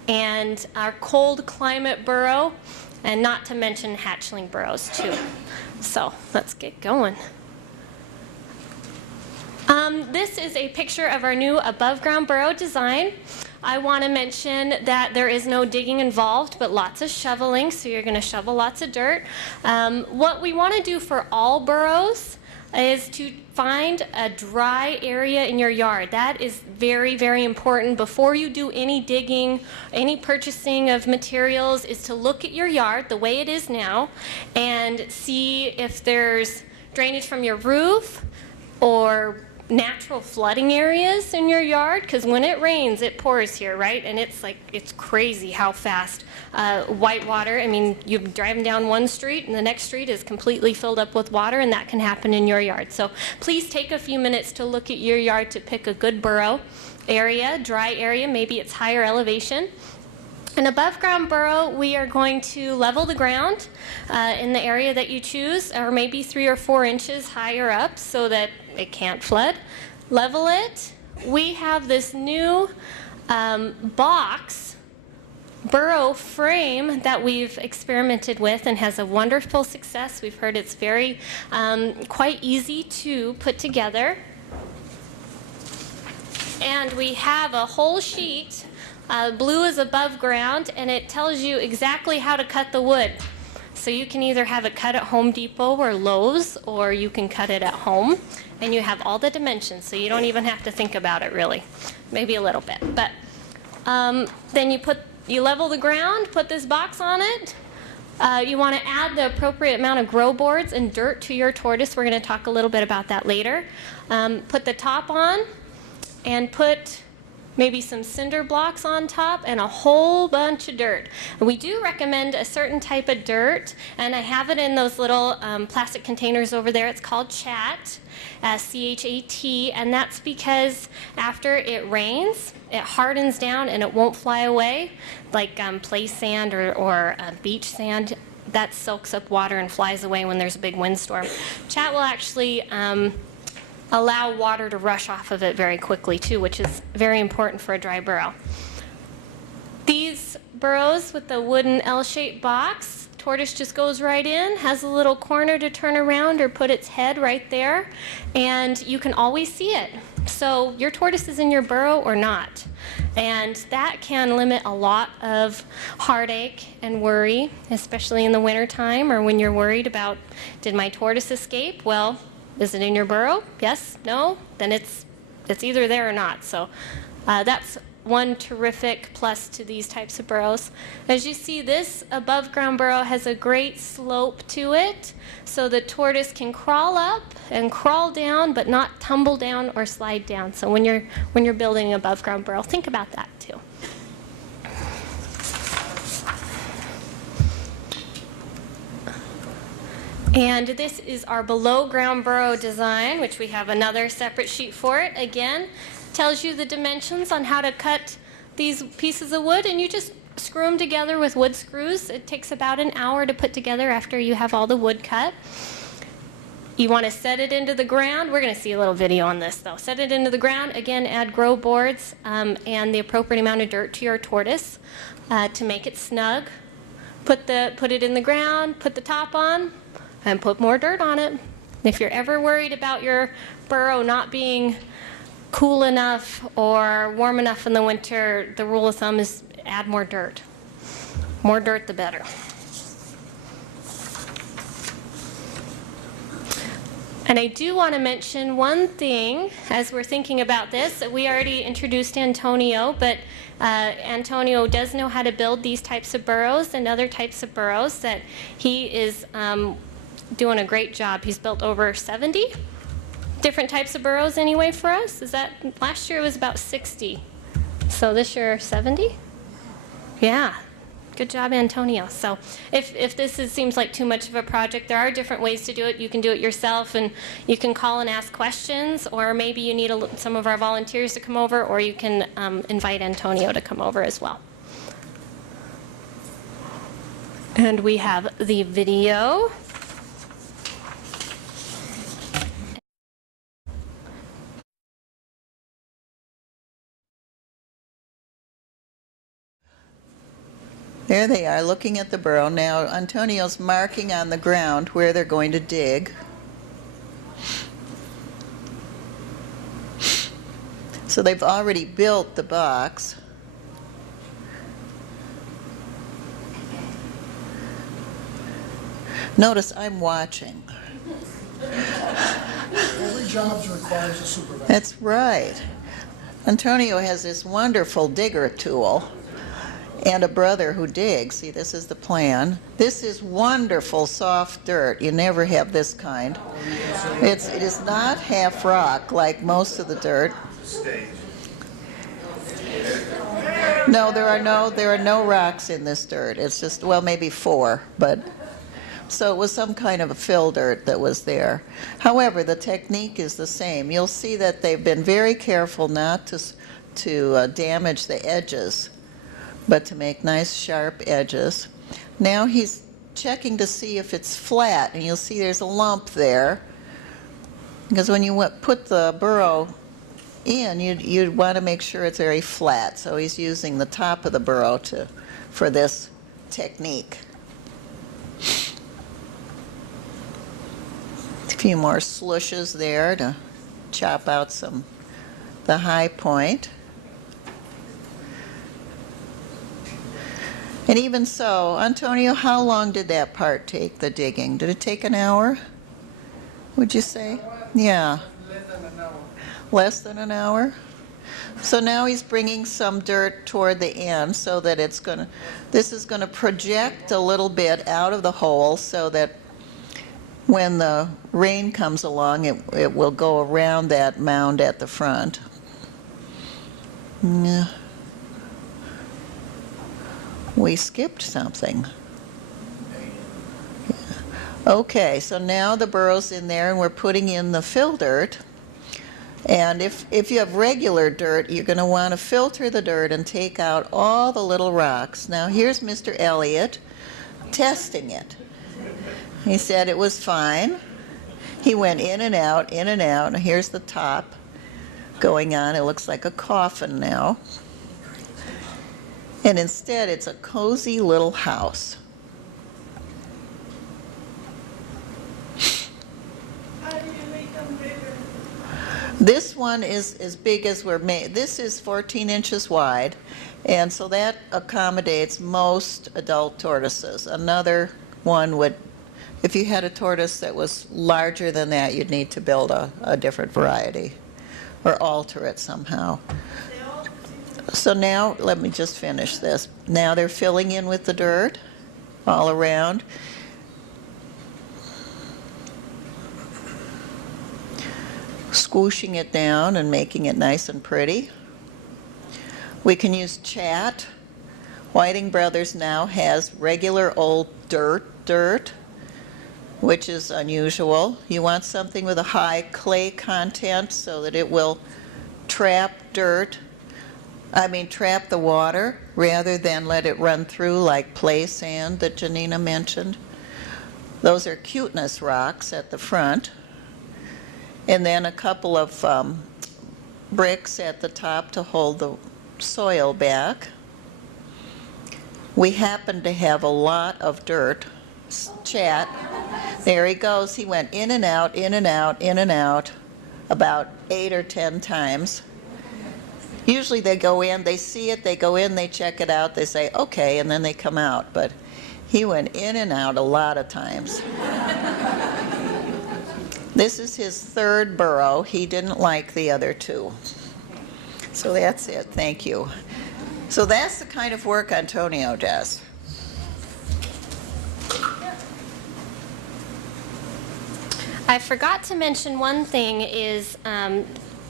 and our cold climate burrow, and not to mention hatchling burrows too. So let's get going. This is a picture of our new above ground burrow design. I want to mention that there is no digging involved, but lots of shoveling, so you're going to shovel lots of dirt. What we want to do for all burrows is to find a dry area in your yard. That is very, very important. Before you do any digging, any purchasing of materials, is to look at your yard the way it is now and see if there's drainage from your roof or natural flooding areas in your yard, because when it rains, it pours here, right? And it's crazy how fast white water, I mean, you're driving down one street and the next street is completely filled up with water, and that can happen in your yard. So please take a few minutes to look at your yard to pick a good burrow area, dry area, maybe it's higher elevation. An above ground burrow, we are going to level the ground in the area that you choose, or maybe 3 or 4 inches higher up so that it can't flood. Level it. We have this new box burrow frame that we've experimented with and has a wonderful success. We've heard it's very quite easy to put together. And we have a whole sheet. Blue is above ground, and it tells you exactly how to cut the wood. So you can either have it cut at Home Depot or Lowe's, or you can cut it at home, and you have all the dimensions, so you don't even have to think about it really. Maybe a little bit, but then you level the ground, put this box on it. You want to add the appropriate amount of grow boards and dirt to your tortoise. We're going to talk a little bit about that later. Put the top on and put maybe some cinder blocks on top and a whole bunch of dirt. We do recommend a certain type of dirt, and I have it in those little plastic containers over there. It's called Chat, C-H-A-T, and that's because after it rains, it hardens down and it won't fly away, like play sand or beach sand. That soaks up water and flies away when there's a big windstorm. Chat will actually allow water to rush off of it very quickly too, which is very important for a dry burrow. These burrows with the wooden L-shaped box, tortoise just goes right in, has a little corner to turn around or put its head right there, and you can always see it. So your tortoise is in your burrow or not. And that can limit a lot of heartache and worry, especially in the wintertime or when you're worried about, did my tortoise escape? Well, is it in your burrow? Yes? No? Then it's either there or not. So that's one terrific plus to these types of burrows. As you see, this above ground burrow has a great slope to it, so the tortoise can crawl up and crawl down, but not tumble down or slide down. So when you're building an above ground burrow, think about that too. And this is our below ground burrow design, which we have another separate sheet for it. Again, tells you the dimensions on how to cut these pieces of wood, and you just screw them together with wood screws. It takes about an hour to put together after you have all the wood cut. You want to set it into the ground. We're going to see a little video on this though. Set it into the ground. Again, add grow boards and the appropriate amount of dirt to your tortoise to make it snug. Put it in the ground, put the top on, and put more dirt on it. If you're ever worried about your burrow not being cool enough or warm enough in the winter, the rule of thumb is add more dirt. More dirt, the better. And I do want to mention one thing as we're thinking about this. We already introduced Antonio, but Antonio does know how to build these types of burrows and other types of burrows that he is doing a great job. He's built over 70 different types of burrows anyway for us. Last year it was about 60. So this year 70? Yeah, Good job, Antonio. So if seems like too much of a project, there are different ways to do it. You can do it yourself, and you can call and ask questions, or maybe you need some of our volunteers to come over, or you can invite Antonio to come over as well. And we have the video. There they are, looking at the burrow. Now, Antonio's marking on the ground where they're going to dig. So they've already built the box. Notice I'm watching. Every job requires a supervisor. That's right. Antonio has this wonderful digger tool and a brother who digs. See, this is the plan. This is wonderful soft dirt. You never have this kind. It is not half rock like most of the dirt. No, there are no rocks in this dirt. It's just, well, maybe 4, but so it was some kind of a fill dirt that was there. However, the technique is the same. You'll see that they've been very careful not to damage the edges, but to make nice sharp edges. Now he's checking to see if it's flat, and you'll see there's a lump there, because when you put the burrow in, you'd want to make sure it's very flat. So he's using the top of the burrow for this technique. A few more slushes there to chop out the high point. And even so, Antonio, how long did that part take, the digging? Did it take an hour, would you say? Yeah. Less than an hour. Less than an hour? So now he's bringing some dirt toward the end so that this is going to project a little bit out of the hole so that when the rain comes along, it will go around that mound at the front. Yeah. We skipped something. Yeah. Okay, so now the burrow's in there and we're putting in the fill dirt. And if you have regular dirt, you're going to want to filter the dirt and take out all the little rocks. Now here's Mr. Elliott testing it. He said it was fine. He went in and out, in and out. And here's the top going on. It looks like a coffin now. And instead, it's a cozy little house. How do you make them bigger? This one is as big as we're made. This is 14 inches wide, and so that accommodates most adult tortoises. Another one would, if you had a tortoise that was larger than that, you'd need to build a different variety or alter it somehow. So now, let me just finish this. Now they're filling in with the dirt all around. Squooshing it down and making it nice and pretty. We can use chat. Whiting Brothers now has regular old dirt, which is unusual. You want something with a high clay content so that it will trap the water rather than let it run through like play sand that Janina mentioned. Those are cuteness rocks at the front. And then a couple of bricks at the top to hold the soil back. We happen to have a lot of dirt. Chat. There he goes. He went in and out, in and out, in and out about 8 or 10 times. Usually they go in, they see it, they go in, they check it out, they say, okay, and then they come out. But he went in and out a lot of times. This is his 3rd burrow. He didn't like the other 2. So that's it. Thank you. So that's the kind of work Antonio does. I forgot to mention one thing is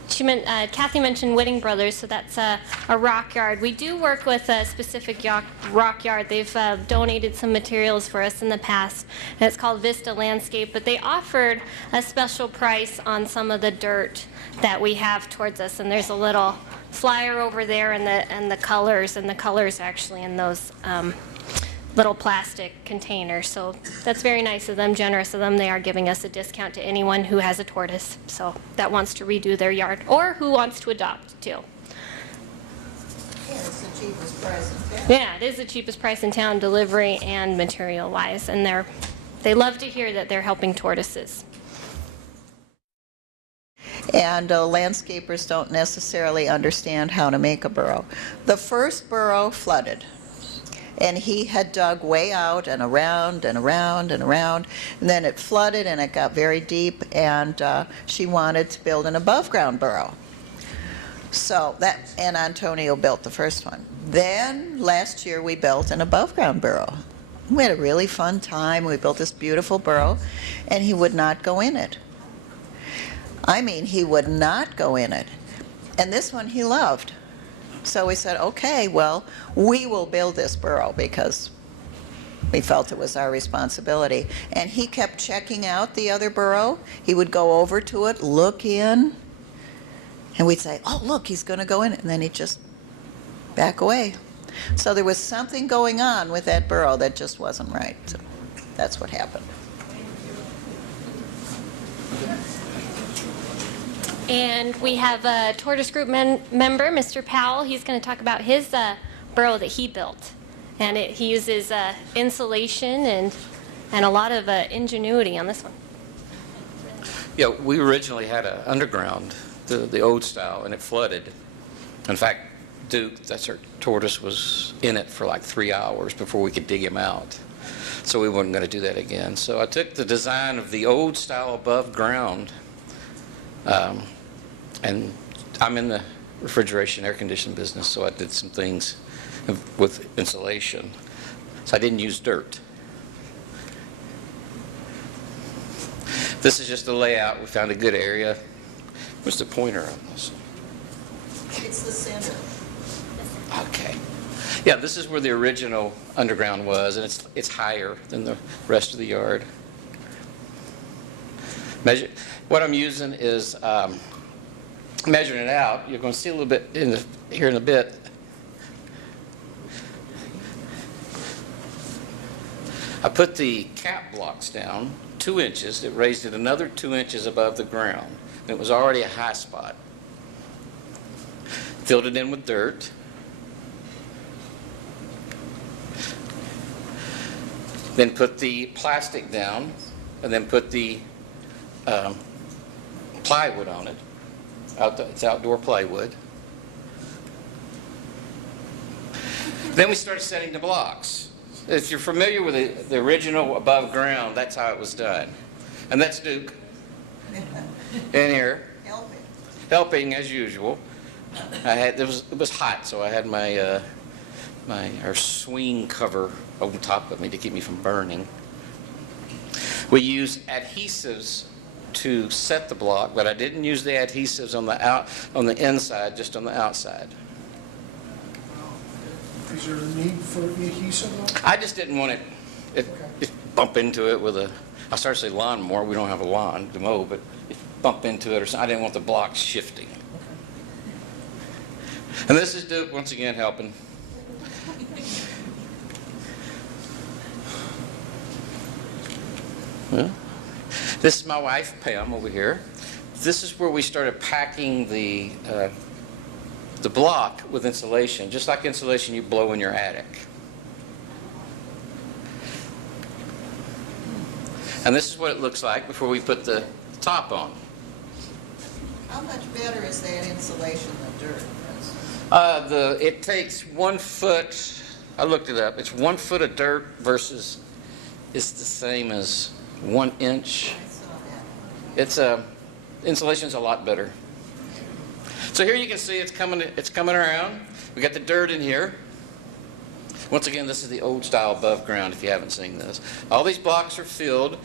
Kathy mentioned Whitting Brothers, so that's a rock yard. We do work with a specific rock yard. They've donated some materials for us in the past, and it's called Vista Landscape, but they offered a special price on some of the dirt that we have towards us, and there's a little flyer over there and the colors actually in those little plastic containers. So that's very nice of them, generous of them. They are giving us a discount to anyone who has a tortoise, so that wants to redo their yard or who wants to adopt too. Yeah, it's the cheapest price in town. Yeah, it is the cheapest price in town, delivery and material wise, and they love to hear that they're helping tortoises. And landscapers don't necessarily understand how to make a burrow. The first burrow flooded, and he had dug way out and around and around and around, and then it flooded and it got very deep, and she wanted to build an above-ground burrow. So and Antonio built the first one. Then last year we built an above-ground burrow. We had a really fun time. We built this beautiful burrow, and he would not go in it. I mean, he would not go in it. And this one he loved. So we said, okay, well, we will build this burrow because we felt it was our responsibility. And he kept checking out the other burrow. He would go over to it, look in, and we'd say, oh, look, he's going to go in it. And then he'd just back away. So there was something going on with that burrow that just wasn't right. So that's what happened. And we have a tortoise group member, Mr. Powell. He's going to talk about his burrow that he built. And he uses insulation and a lot of ingenuity on this one. Yeah, we originally had an underground, the old style, and it flooded. In fact, Duke, that's our tortoise, was in it for like 3 hours before we could dig him out. So we weren't going to do that again. So I took the design of the old style above ground, and I'm in the refrigeration air conditioning business, so I did some things with insulation. So I didn't use dirt. This is just the layout. We found a good area. What's the pointer on this? It's the center. Okay. Yeah, this is where the original underground was, and it's higher than the rest of the yard. What I'm using is measuring it out. You're going to see a little bit here in a bit. I put the cap blocks down 2 inches. It raised it another 2 inches above the ground. And it was already a high spot. Filled it in with dirt. Then put the plastic down, and then put the plywood on it. It's outdoor plywood. Then we started setting the blocks. If you're familiar with the original above ground, that's how it was done. And that's Duke in here, helping as usual. It was hot, so I had our swing cover on top of me to keep me from burning. We use adhesives to set the block, but I didn't use the adhesives on the inside, just on the outside. Is there a need for adhesive? I just didn't want it bump into it with I started to say lawnmower. We don't have a lawn to mow, but bump into it or something. I didn't want the blocks shifting. Okay. And this is Duke once again helping. Well, this is my wife, Pam, over here. This is where we started packing the block with insulation, just like insulation you blow in your attic. And this is what it looks like before we put the top on. How much better is that insulation than dirt? It takes 1 foot, I looked it up, it's 1 foot of dirt versus it's the same as 1 inch. It's insulation's a lot better. So here you can see it's coming around. We got the dirt in here. Once again, this is the old style above ground if you haven't seen this. All these blocks are filled.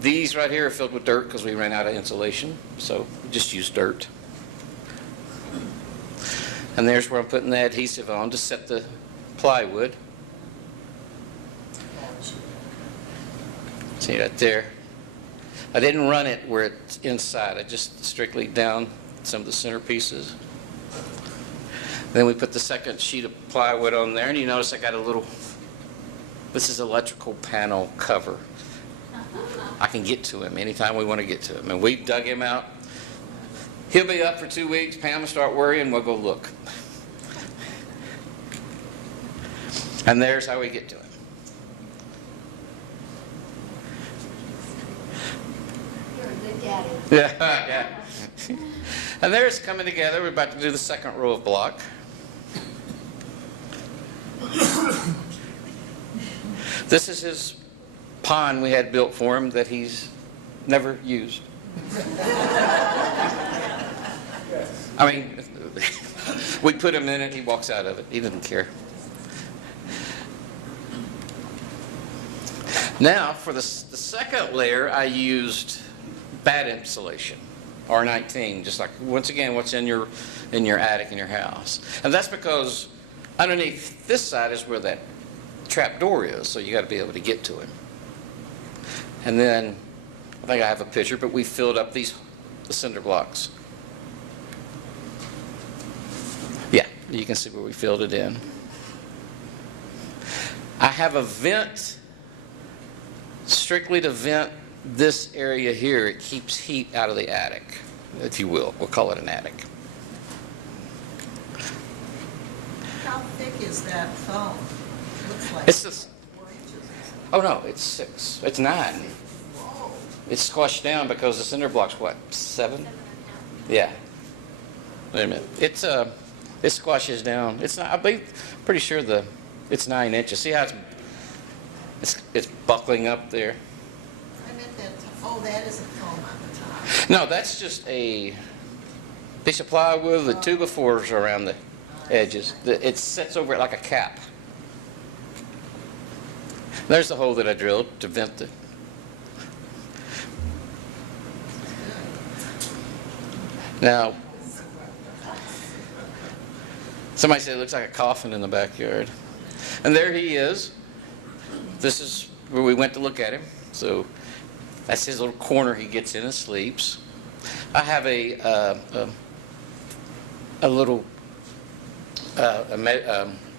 These right here are filled with dirt because we ran out of insulation, so we just use dirt. And there's where I'm putting the adhesive on to set the plywood. See right there? I didn't run it where it's inside. I just strictly down some of the center pieces. Then we put the second sheet of plywood on there, and you notice I got a little, this is electrical panel cover. I can get to him anytime we want to get to him. And we dug him out. He'll be up for 2 weeks. Pam will start worrying. We'll go look. And there's how we get to him. You're a good daddy. Yeah. And there it's coming together. We're about to do the second row of block. This is his pond we had built for him that he's never used. I mean, we put him in it, he walks out of it. He doesn't care. Now, for the second layer, I used bad insulation, R19, just like, once again, what's in your attic in your house. And that's because underneath this side is where that trap door is, so you got to be able to get to him. And then, I think I have a picture, but we filled up the cinder blocks. Yeah, you can see where we filled it in. I have a vent, strictly to vent this area here. It keeps heat out of the attic, if you will. We'll call it an attic. How thick is that foam? Looks like It's this. 4 inches. Oh no, it's 6. It's 9. Whoa. It's squashed down because the cinder block's what, 7? Yeah. Wait a minute. It squashes down. It's not. I'm pretty sure it's 9 inches. See how it's buckling up there. I meant that. Oh, that isn't foam on the top. No, that's just a piece of plywood with 2x4s around the edges. It sits over it like a cap. There's the hole that I drilled to vent it. Now, somebody said it looks like a coffin in the backyard. And there he is. This is where we went to look at him. So that's his little corner he gets in and sleeps. I have a little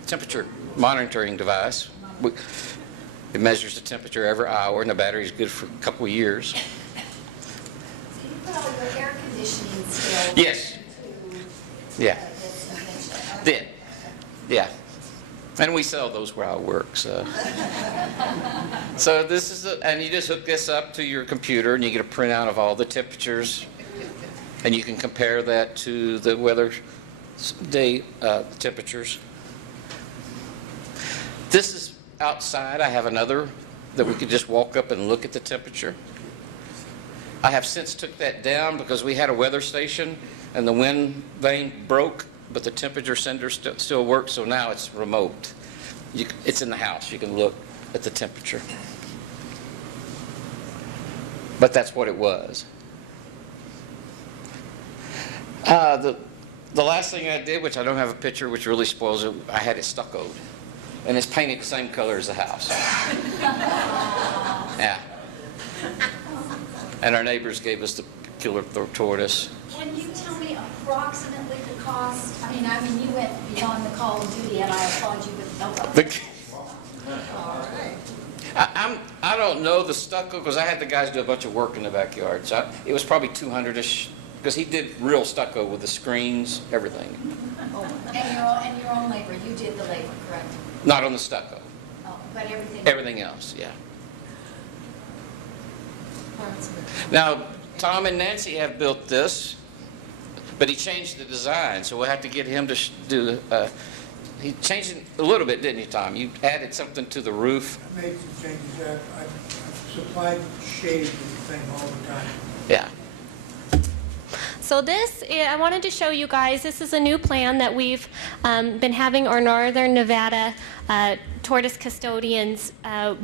temperature monitoring device. It measures the temperature every hour, and the battery's good for a couple of years. So you put all your air conditioning skills Yes. into Yeah. this invention. Did. Yeah. And we sell those where I work, so. So this is, and you just hook this up to your computer, and you get a printout of all the temperatures, and you can compare that to the weather day temperatures. This is outside. I have another that we could just walk up and look at the temperature. I have since took that down because we had a weather station and the wind vane broke, but the temperature sender still works, so now it's remote. It's in the house. You can look at the temperature. But that's what it was. The last thing I did, which I don't have a picture, which really spoils it, I had it stuccoed. And it's painted the same color as the house. Yeah. And our neighbors gave us the killer tortoise. Can you tell me approximately the cost? I mean, you went beyond the call of duty, and I applaud you with no. All right. I don't know the stucco because I had the guys do a bunch of work in the backyard. So it was probably 200-ish because he did real stucco with the screens, everything. And your own labor. You did the labor, correct? Not on the stucco. Oh, but everything. Everything else, yeah. Now, Tom and Nancy have built this, but he changed the design, so we'll have to get him to do. He changed it a little bit, didn't you, Tom? You added something to the roof. I made some changes. I've supplied shade with the thing all the time. Yeah. So this, I wanted to show you guys, this is a new plan that we've been having our Northern Nevada tortoise custodians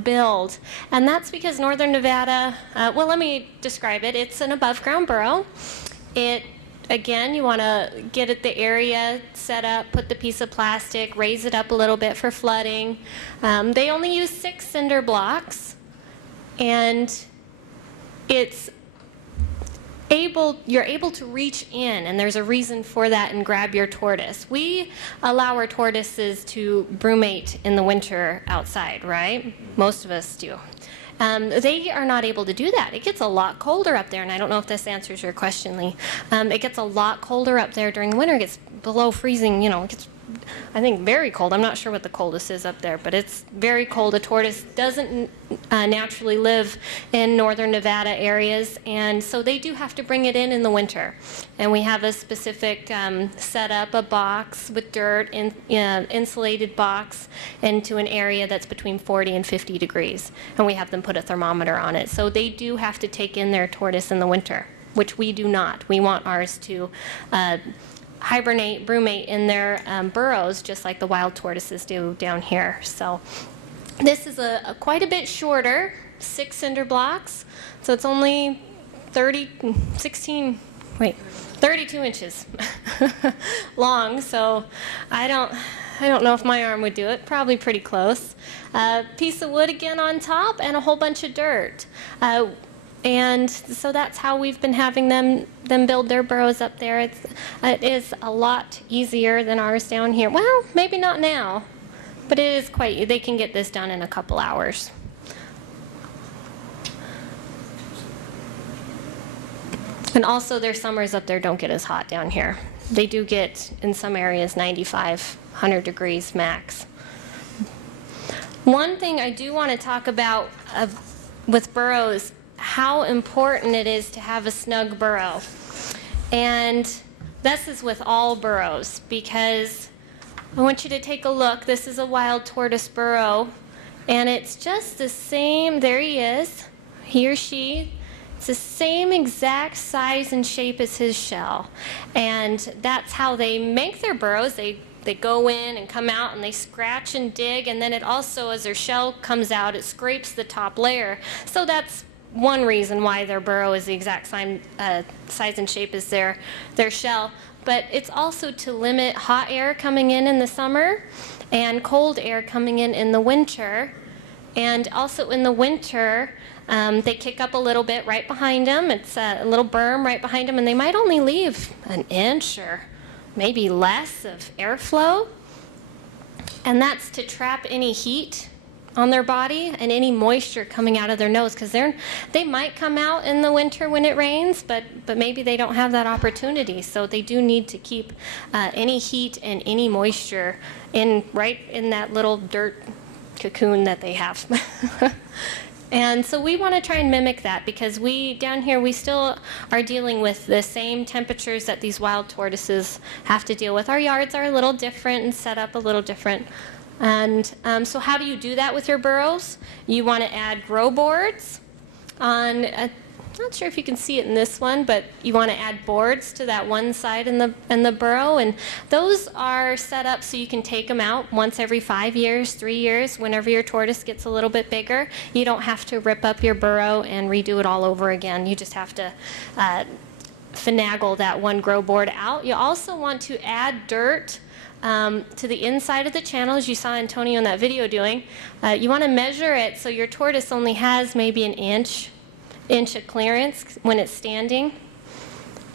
build. And that's because northern Nevada, well, let me describe it. It's an above-ground burrow. Again, you want to get at the area set up, put the piece of plastic, raise it up a little bit for flooding. They only use 6 cinder blocks, and you're able to reach in, and there's a reason for that, and grab your tortoise. We allow our tortoises to brumate in the winter outside, right? Most of us do. They are not able to do that. It gets a lot colder up there, and I don't know if this answers your question, Lee. It gets a lot colder up there during the winter. It gets below freezing, it gets, I think, very cold. I'm not sure what the coldest is up there, but it's very cold. A tortoise doesn't naturally live in northern Nevada areas, and so they do have to bring it in the winter. And we have a specific setup, a box with dirt, insulated box, into an area that's between 40 and 50 degrees. And we have them put a thermometer on it. So they do have to take in their tortoise in the winter, which we do not. We want ours to hibernate, brumate in their burrows, just like the wild tortoises do down here. So this is a quite a bit shorter, 6 cinder blocks. So it's only 32 inches long. So I don't know if my arm would do it. Probably pretty close. Piece of wood again on top, and a whole bunch of dirt. And so that's how we've been having them build their burrows up there. It is a lot easier than ours down here. Well, maybe not now, but it is they can get this done in a couple hours. And also their summers up there don't get as hot down here. They do get, in some areas, 95, 100 degrees max. One thing I do want to talk about with burrows, how important it is to have a snug burrow. And this is with all burrows, because I want you to take a look. This is a wild tortoise burrow, and it's just the same. There he is, he or she. It's the same exact size and shape as his shell. And that's how they make their burrows. They go in and come out, and they scratch and dig, and then it also, as their shell comes out, it scrapes the top layer. So that's one reason why their burrow is the exact size and shape as their shell. But it's also to limit hot air coming in the summer and cold air coming in the winter. And also in the winter, they kick up a little bit right behind them. It's a little berm right behind them, and they might only leave an inch or maybe less of airflow. And that's to trap any heat on their body and any moisture coming out of their nose, because they might come out in the winter when it rains, but maybe they don't have that opportunity. So they do need to keep any heat and any moisture right in that little dirt cocoon that they have. And so we want to try and mimic that, because down here we still are dealing with the same temperatures that these wild tortoises have to deal with. Our yards are a little different and set up a little different. And so how do you do that with your burrows? You want to add grow boards on, not sure if you can see it in this one, but you want to add boards to that one side in the burrow. And those are set up so you can take them out once every 5 years, 3 years, whenever your tortoise gets a little bit bigger. You don't have to rip up your burrow and redo it all over again. You just have to finagle that one grow board out. You also want to add dirt to the inside of the channel, as you saw Antonio in that video doing. You want to measure it so your tortoise only has maybe an inch of clearance when it's standing.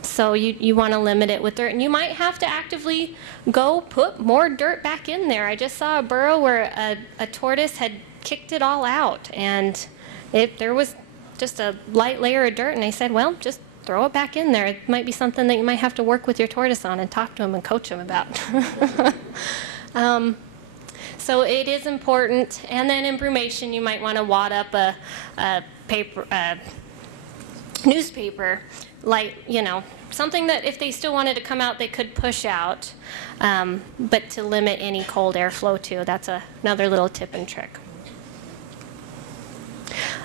So you want to limit it with dirt. And you might have to actively go put more dirt back in there. I just saw a burrow where a tortoise had kicked it all out, and there was just a light layer of dirt, and I said, well, just throw it back in there. It might be something that you might have to work with your tortoise on and talk to him and coach him about. So it is important. And then in brumation, you might want to wad up a newspaper, something that if they still wanted to come out, they could push out, but to limit any cold airflow too. That's another little tip and trick.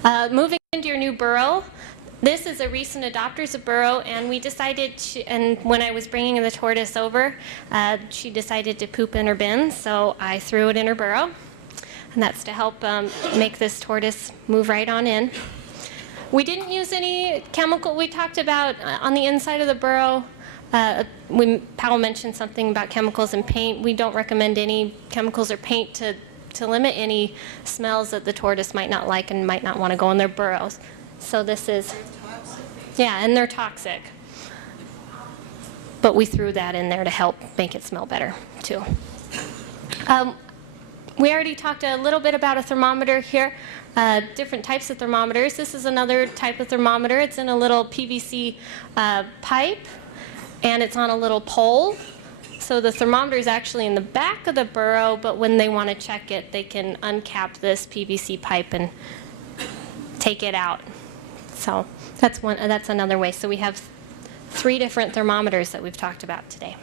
Moving into your new burrow. This is a recent adopter's burrow, and we decided, and when I was bringing the tortoise over, she decided to poop in her bin, so I threw it in her burrow. and that's to help make this tortoise move right on in. We didn't use any chemical. We talked about on the inside of the burrow, Powell mentioned something about chemicals and paint. We don't recommend any chemicals or paint to limit any smells that the tortoise might not like and might not want to go in their burrows. So this is, yeah, and they're toxic. But we threw that in there to help make it smell better, too. We already talked a little bit about a thermometer here, different types of thermometers. This is another type of thermometer. It's in a little PVC pipe, and it's on a little pole. So the thermometer is actually in the back of the burrow, but when they want to check it, they can uncap this PVC pipe and take it out. So that's another way. So we have 3 different thermometers that we've talked about today.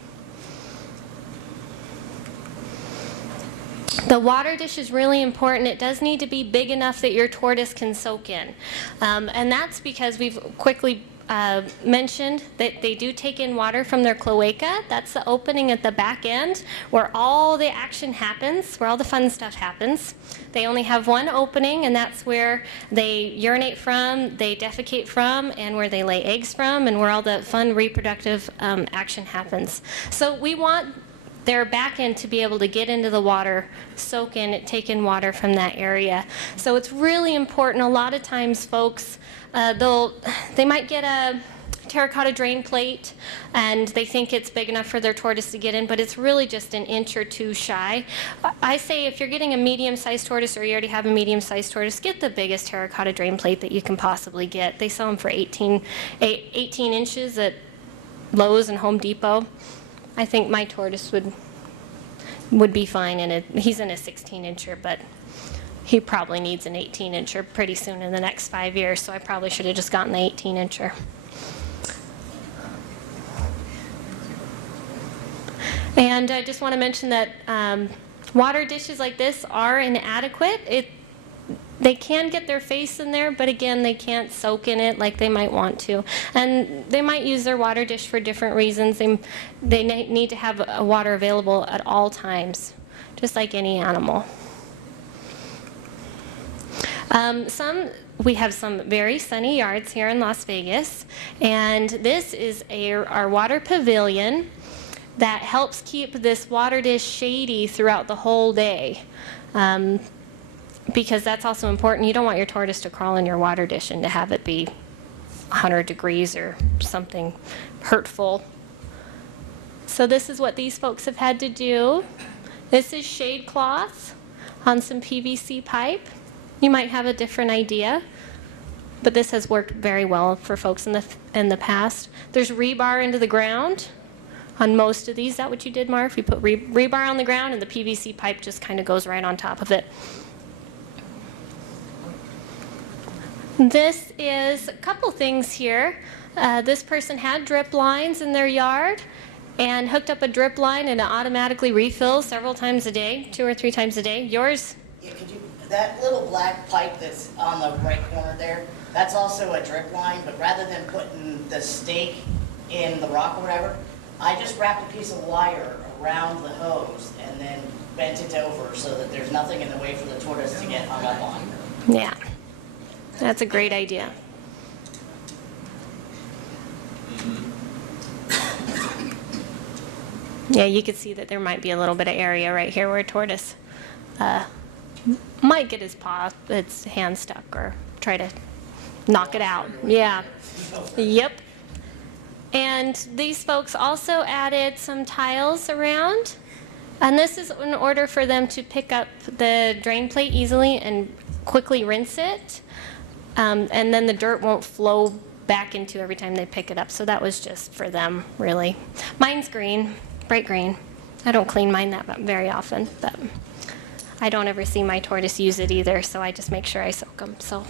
The water dish is really important. It does need to be big enough that your tortoise can soak in. And that's because we've quickly mentioned that they do take in water from their cloaca. That's the opening at the back end where all the action happens, where all the fun stuff happens. They only have one opening, and that's where they urinate from, they defecate from, and where they lay eggs from, and where all the fun reproductive action happens. So we want their back end to be able to get into the water, soak in it, take in water from that area. So it's really important. A lot of times folks, they might get a terracotta drain plate and they think it's big enough for their tortoise to get in, but it's really just an inch or 2 shy. I say if you're getting a medium-sized tortoise or you already have a medium-sized tortoise, get the biggest terracotta drain plate that you can possibly get. They sell them for 18 inches at Lowe's and Home Depot. I think my tortoise would be fine in it. He's in a 16-incher, but he probably needs an 18-incher pretty soon in the next 5 years, so I probably should have just gotten the 18-incher. And I just want to mention that water dishes like this are inadequate. They can get their face in there, but again, they can't soak in it like they might want to. And they might use their water dish for different reasons. They need to have water available at all times, just like any animal. We have some very sunny yards here in Las Vegas, and this is our water pavilion that helps keep this water dish shady throughout the whole day. Because that's also important. You don't want your tortoise to crawl in your water dish and to have it be 100 degrees or something hurtful. So this is what these folks have had to do. This is shade cloth on some PVC pipe. You might have a different idea, but this has worked very well for folks in the past. There's rebar into the ground on most of these. Is that what you did, Marv? You put rebar on the ground and the PVC pipe just kind of goes right on top of it. This is a couple things here. This person had drip lines in their yard and hooked up a drip line and it automatically refills several times a day, 2 or 3 times a day. Yours? Yeah, that little black pipe that's on the right corner there, that's also a drip line, but rather than putting the stake in the rock or whatever, I just wrapped a piece of wire around the hose and then bent it over so that there's nothing in the way for the tortoise to get hung up on. Yeah. That's a great idea. Yeah, you can see that there might be a little bit of area right here where a tortoise might get its hand stuck or try to knock it out. Yeah. Yep. And these folks also added some tiles around. And this is in order for them to pick up the drain plate easily and quickly rinse it. And then the dirt won't flow back into every time they pick it up. So that was just for them, really. Mine's green, bright green. I don't clean mine that very often, but I don't ever see my tortoise use it either, so I just make sure I soak them. So.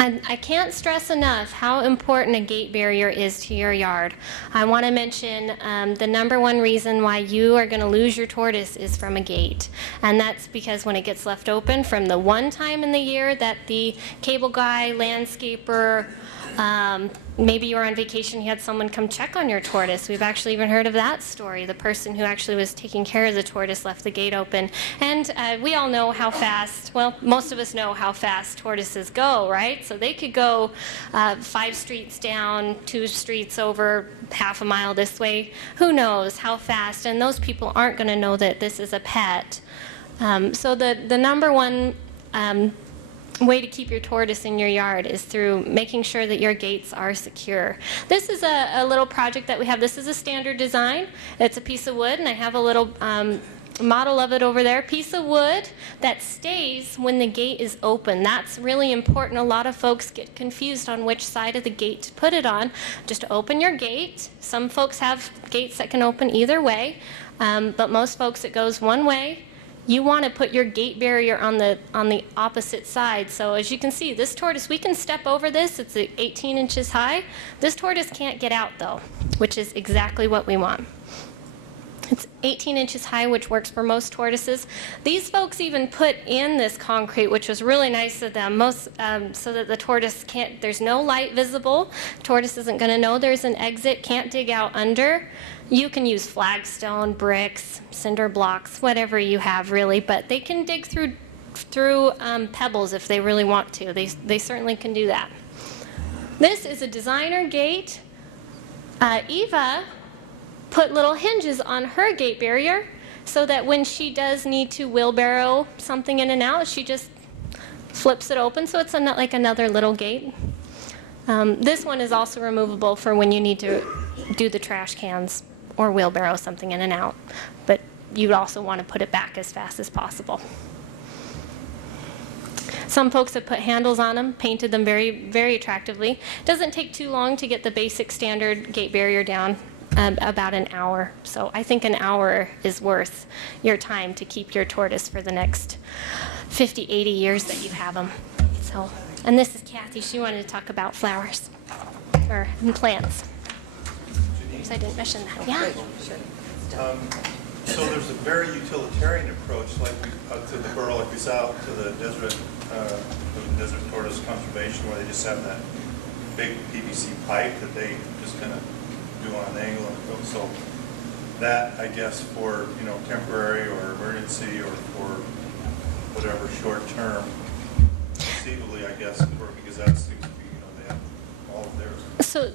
I can't stress enough how important a gate barrier is to your yard. I want to mention the #1 reason why you are going to lose your tortoise is from a gate. And that's because when it gets left open from the one time in the year that the cable guy, landscaper, Maybe you were on vacation, you had someone come check on your tortoise. We've actually even heard of that story. The person who actually was taking care of the tortoise left the gate open. And we all know how fast, well, most of us know how fast tortoises go, right? So they could go 5 streets down, 2 streets over, half a mile this way. Who knows how fast? And those people aren't going to know that this is a pet. So the number one way to keep your tortoise in your yard is through making sure that your gates are secure. This is a little project that we have. This is a standard design. It's a piece of wood, and I have a little model of it over there. Piece of wood that stays when the gate is open. That's really important. A lot of folks get confused on which side of the gate to put it on. Just open your gate. Some folks have gates that can open either way, but most folks it goes one way. You want to put your gate barrier on the opposite side. So as you can see, this tortoise, we can step over this. It's 18 inches high. This tortoise can't get out though, which is exactly what we want. It's 18 inches high, which works for most tortoises. These folks even put in this concrete, which was really nice of them, so that the tortoise can't, there's no light visible. Tortoise isn't going to know there's an exit, can't dig out under. You can use flagstone, bricks, cinder blocks, whatever you have really, but they can dig through pebbles if they really want to. They certainly can do that. This is a designer gate. Eva put little hinges on her gate barrier so that when she does need to wheelbarrow something in and out, she just flips it open, so it's like another little gate. This one is also removable for when you need to do the trash cans or wheelbarrow something in and out, but you'd also want to put it back as fast as possible. Some folks have put handles on them, painted them very, very attractively. It doesn't take too long to get the basic standard gate barrier down. About an hour. So I think an hour is worth your time to keep your tortoise for the next 50, 80 years that you have them. So, and this is Kathy. She wanted to talk about flowers or plants. So I didn't mention that. Yeah. So there's a very utilitarian approach, like to the burrow, like we saw out to the desert tortoise conservation, where they just have that big PVC pipe that they just kind of do on an angle and go. So that, I guess, for temporary or emergency or for whatever short term, conceivably, I guess, because that seems to be they have all of theirs.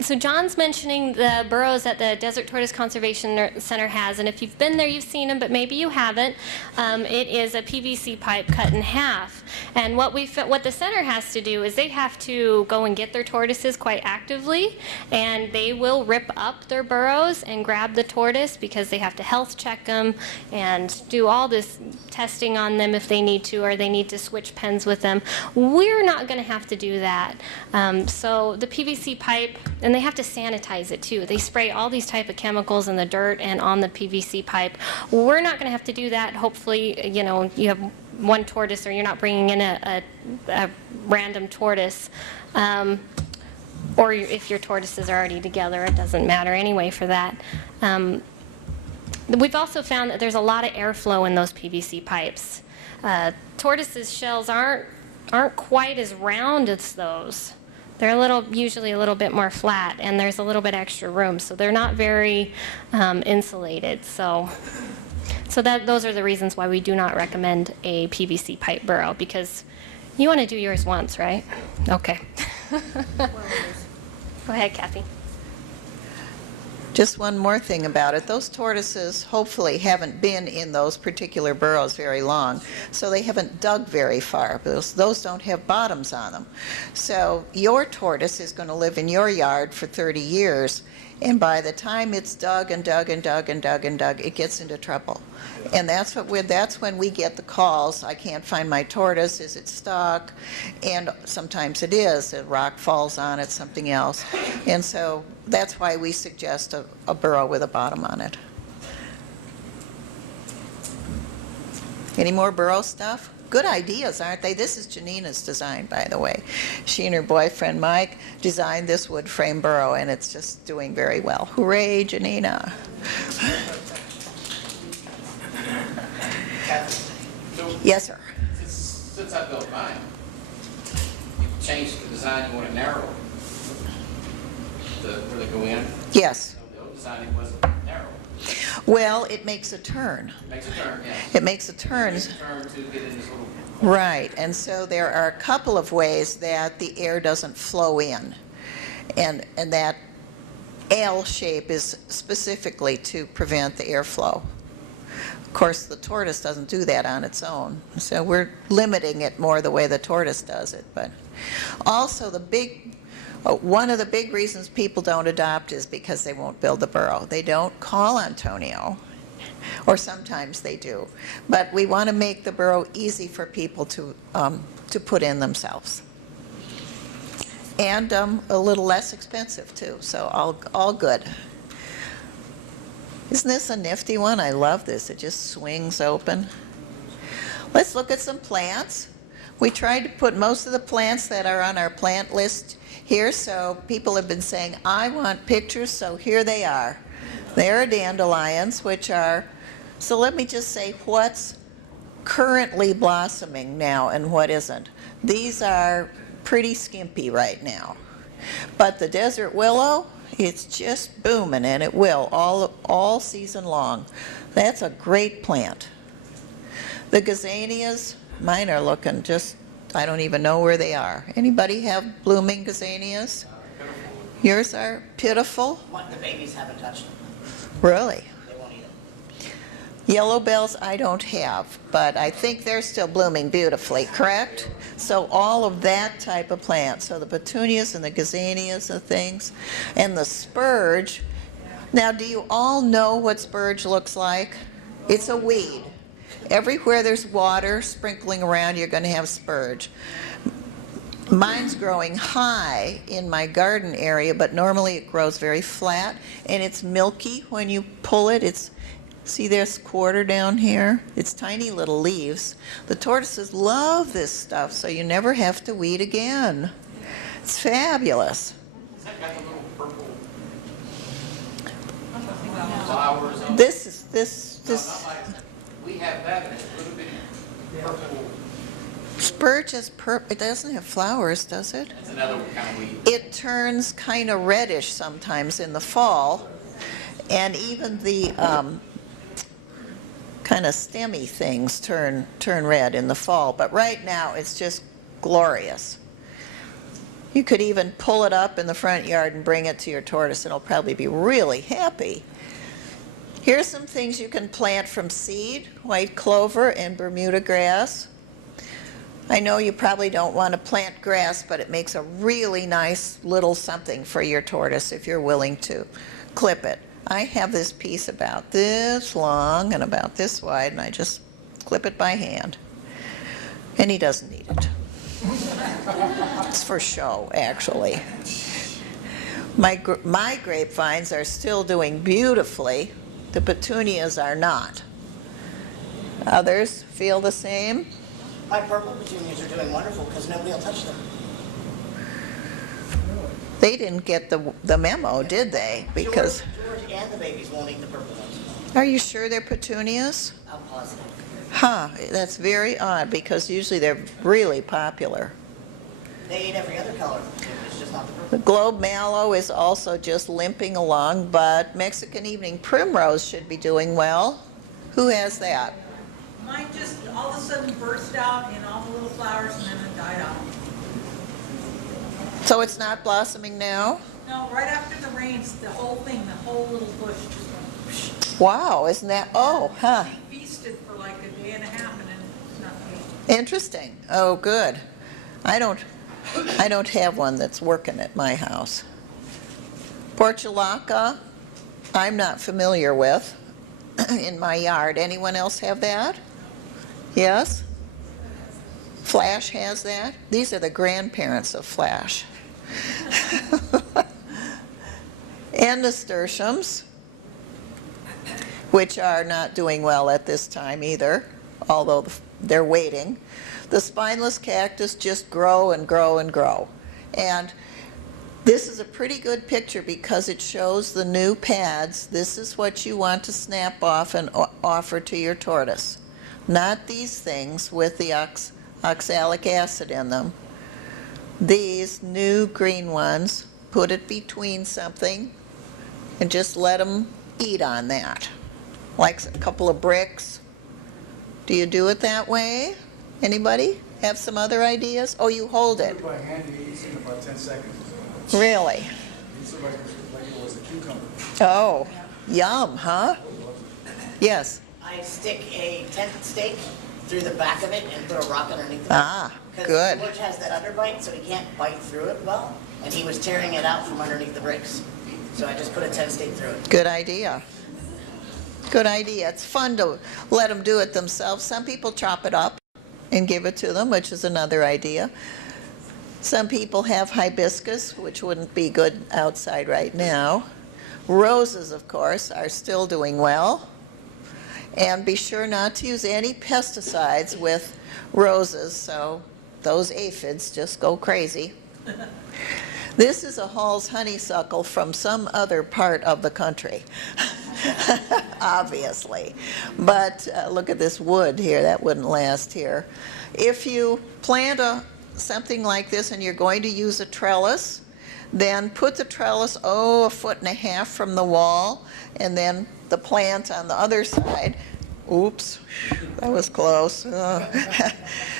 So John's mentioning the burrows that the Desert Tortoise Conservation Center has, and if you've been there, you've seen them, but maybe you haven't. It is a PVC pipe cut in half. And what the center has to do is they have to go and get their tortoises quite actively, and they will rip up their burrows and grab the tortoise because they have to health check them and do all this testing on them if they need to, or they need to switch pens with them. We're not going to have to do that. So the PVC pipe, and they have to sanitize it too. They spray all these type of chemicals in the dirt and on the PVC pipe. We're not going to have to do that. Hopefully, you have one tortoise, or you're not bringing in a random tortoise. Or if your tortoises are already together, it doesn't matter anyway for that. We've also found that there's a lot of airflow in those PVC pipes. Tortoises' shells aren't quite as round as those. They're usually a little bit more flat, and there's a little bit extra room, so they're not very insulated. So those are the reasons why we do not recommend a PVC pipe burrow, because you want to do yours once, right? Okay. Go ahead, Kathy. Just one more thing about it. Those tortoises hopefully haven't been in those particular burrows very long, so they haven't dug very far. Those don't have bottoms on them. So your tortoise is going to live in your yard for 30 years, and by the time it's dug and dug and dug and dug and dug, it gets into trouble. And that's when we get the calls. I can't find my tortoise. Is it stuck? And sometimes it is. A rock falls on it, something else. And so that's why we suggest a burrow with a bottom on it. Any more burrow stuff? Good ideas, aren't they? This is Janina's design, by the way. She and her boyfriend, Mike, designed this wood frame burrow, and it's just doing very well. Hooray, Janina. Yes, sir. Since I built mine, you changed the design, you want to narrow it. where they go in. Yes. The old design wasn't narrow. Well, it makes a turn. Makes a turn, yeah. It makes a turn. Makes a turn to get in this little. Right, and so there are a couple of ways that the air doesn't flow in. And that L shape is specifically to prevent the airflow. Of course, the tortoise doesn't do that on its own, so we're limiting it more the way the tortoise does it. But also one of the big reasons people don't adopt is because they won't build the burrow. They don't call Antonio, or sometimes they do. But we want to make the burrow easy for people to put in themselves. And a little less expensive too, so all good. Isn't this a nifty one? I love this. It just swings open. Let's look at some plants. We tried to put most of the plants that are on our plant list here, so people have been saying, I want pictures, so here they are. There are dandelions, which are, so let me just say what's currently blossoming now and what isn't. These are pretty skimpy right now. But the desert willow, it's just booming, and it will all season long. That's a great plant. The gazanias, mine are looking just, I don't even know where they are. Anybody have blooming gazanias? Yours are pitiful? The babies haven't touched them. Really? They won't eat them. Yellow bells I don't have, but I think they're still blooming beautifully, correct? So all of that type of plant, so the petunias and the gazanias and things, and the spurge. Now, do you all know what spurge looks like? It's a weed. Everywhere there's water sprinkling around, you're going to have spurge. Mine's growing high in my garden area, but normally it grows very flat, and it's milky when you pull it. See this quarter down here? It's tiny little leaves. The tortoises love this stuff, so you never have to weed again. It's fabulous. Has that got the little purple flowers on it? This No, not like, we have that, and it's a little bit purple. spurge is it doesn't have flowers, does it? That's another kind of weed. It turns kind of reddish sometimes in the fall, and even the kind of stemmy things turn red in the fall. But right now it's just glorious. You could even pull it up in the front yard and bring it to your tortoise, and it'll probably be really happy. Here's some things you can plant from seed: white clover and Bermuda grass. I know you probably don't want to plant grass, but it makes a really nice little something for your tortoise if you're willing to clip it. I have this piece about this long and about this wide, and I just clip it by hand. And he doesn't need it. It's for show, actually. My grapevines are still doing beautifully. The petunias are not. Others feel the same? My purple petunias are doing wonderful because nobody will touch them. They didn't get the memo, did they? Because George and the babies won't eat the purple ones. are you sure they're petunias? I'm positive. Huh, that's very odd because usually they're really popular. They eat every other color. It's just not the The purple. globe mallow is also just limping along, but Mexican evening primrose should be doing well. Who has that? Mine just all of a sudden burst out in all the little flowers and then it died out. So it's not blossoming now? No, right after the rains, the whole thing, the whole little bush just went whoosh. Wow, isn't that, oh, huh. She feasted for like a day and a half and then it's not feasted. Interesting. Oh, good. I don't have one that's working at my house. Portulaca, I'm not familiar with in my yard. Anyone else have that? Yes? Flash has that? These are the grandparents of Flash. And nasturtiums, which are not doing well at this time either, although they're waiting. The spineless cactus just grow and grow and grow. And this is a pretty good picture because it shows the new pads. This is what you want to snap off and offer to your tortoise. Not these things with the oxalic acid in them. These new green ones, put it between something, and just let them eat on that. Like a couple of bricks. Do you do it that way? Anybody have some other ideas? Oh, you hold it. By hand, he eats in about 10 seconds. Really? Eats it like it was a cucumber. Oh, yum, huh? Yes. I stick a tent stake through the back of it and put a rock underneath it. Ah, good. Because George has that underbite, so he can't bite through it well, and he was tearing it out from underneath the bricks. So I just put a tent stake through it. Good idea. Good idea. It's fun to let them do it themselves. Some people chop it up and give it to them, which is another idea. Some people have hibiscus, which wouldn't be good outside right now. Roses, of course, are still doing well. And be sure not to use any pesticides with roses, so those aphids just go crazy. This is a Hall's honeysuckle from some other part of the country, obviously. But look at this wood here, that wouldn't last here. If you plant something like this and you're going to use a trellis, then put the trellis, 1.5 feet from the wall, and then the plant on the other side. Oops, that was close.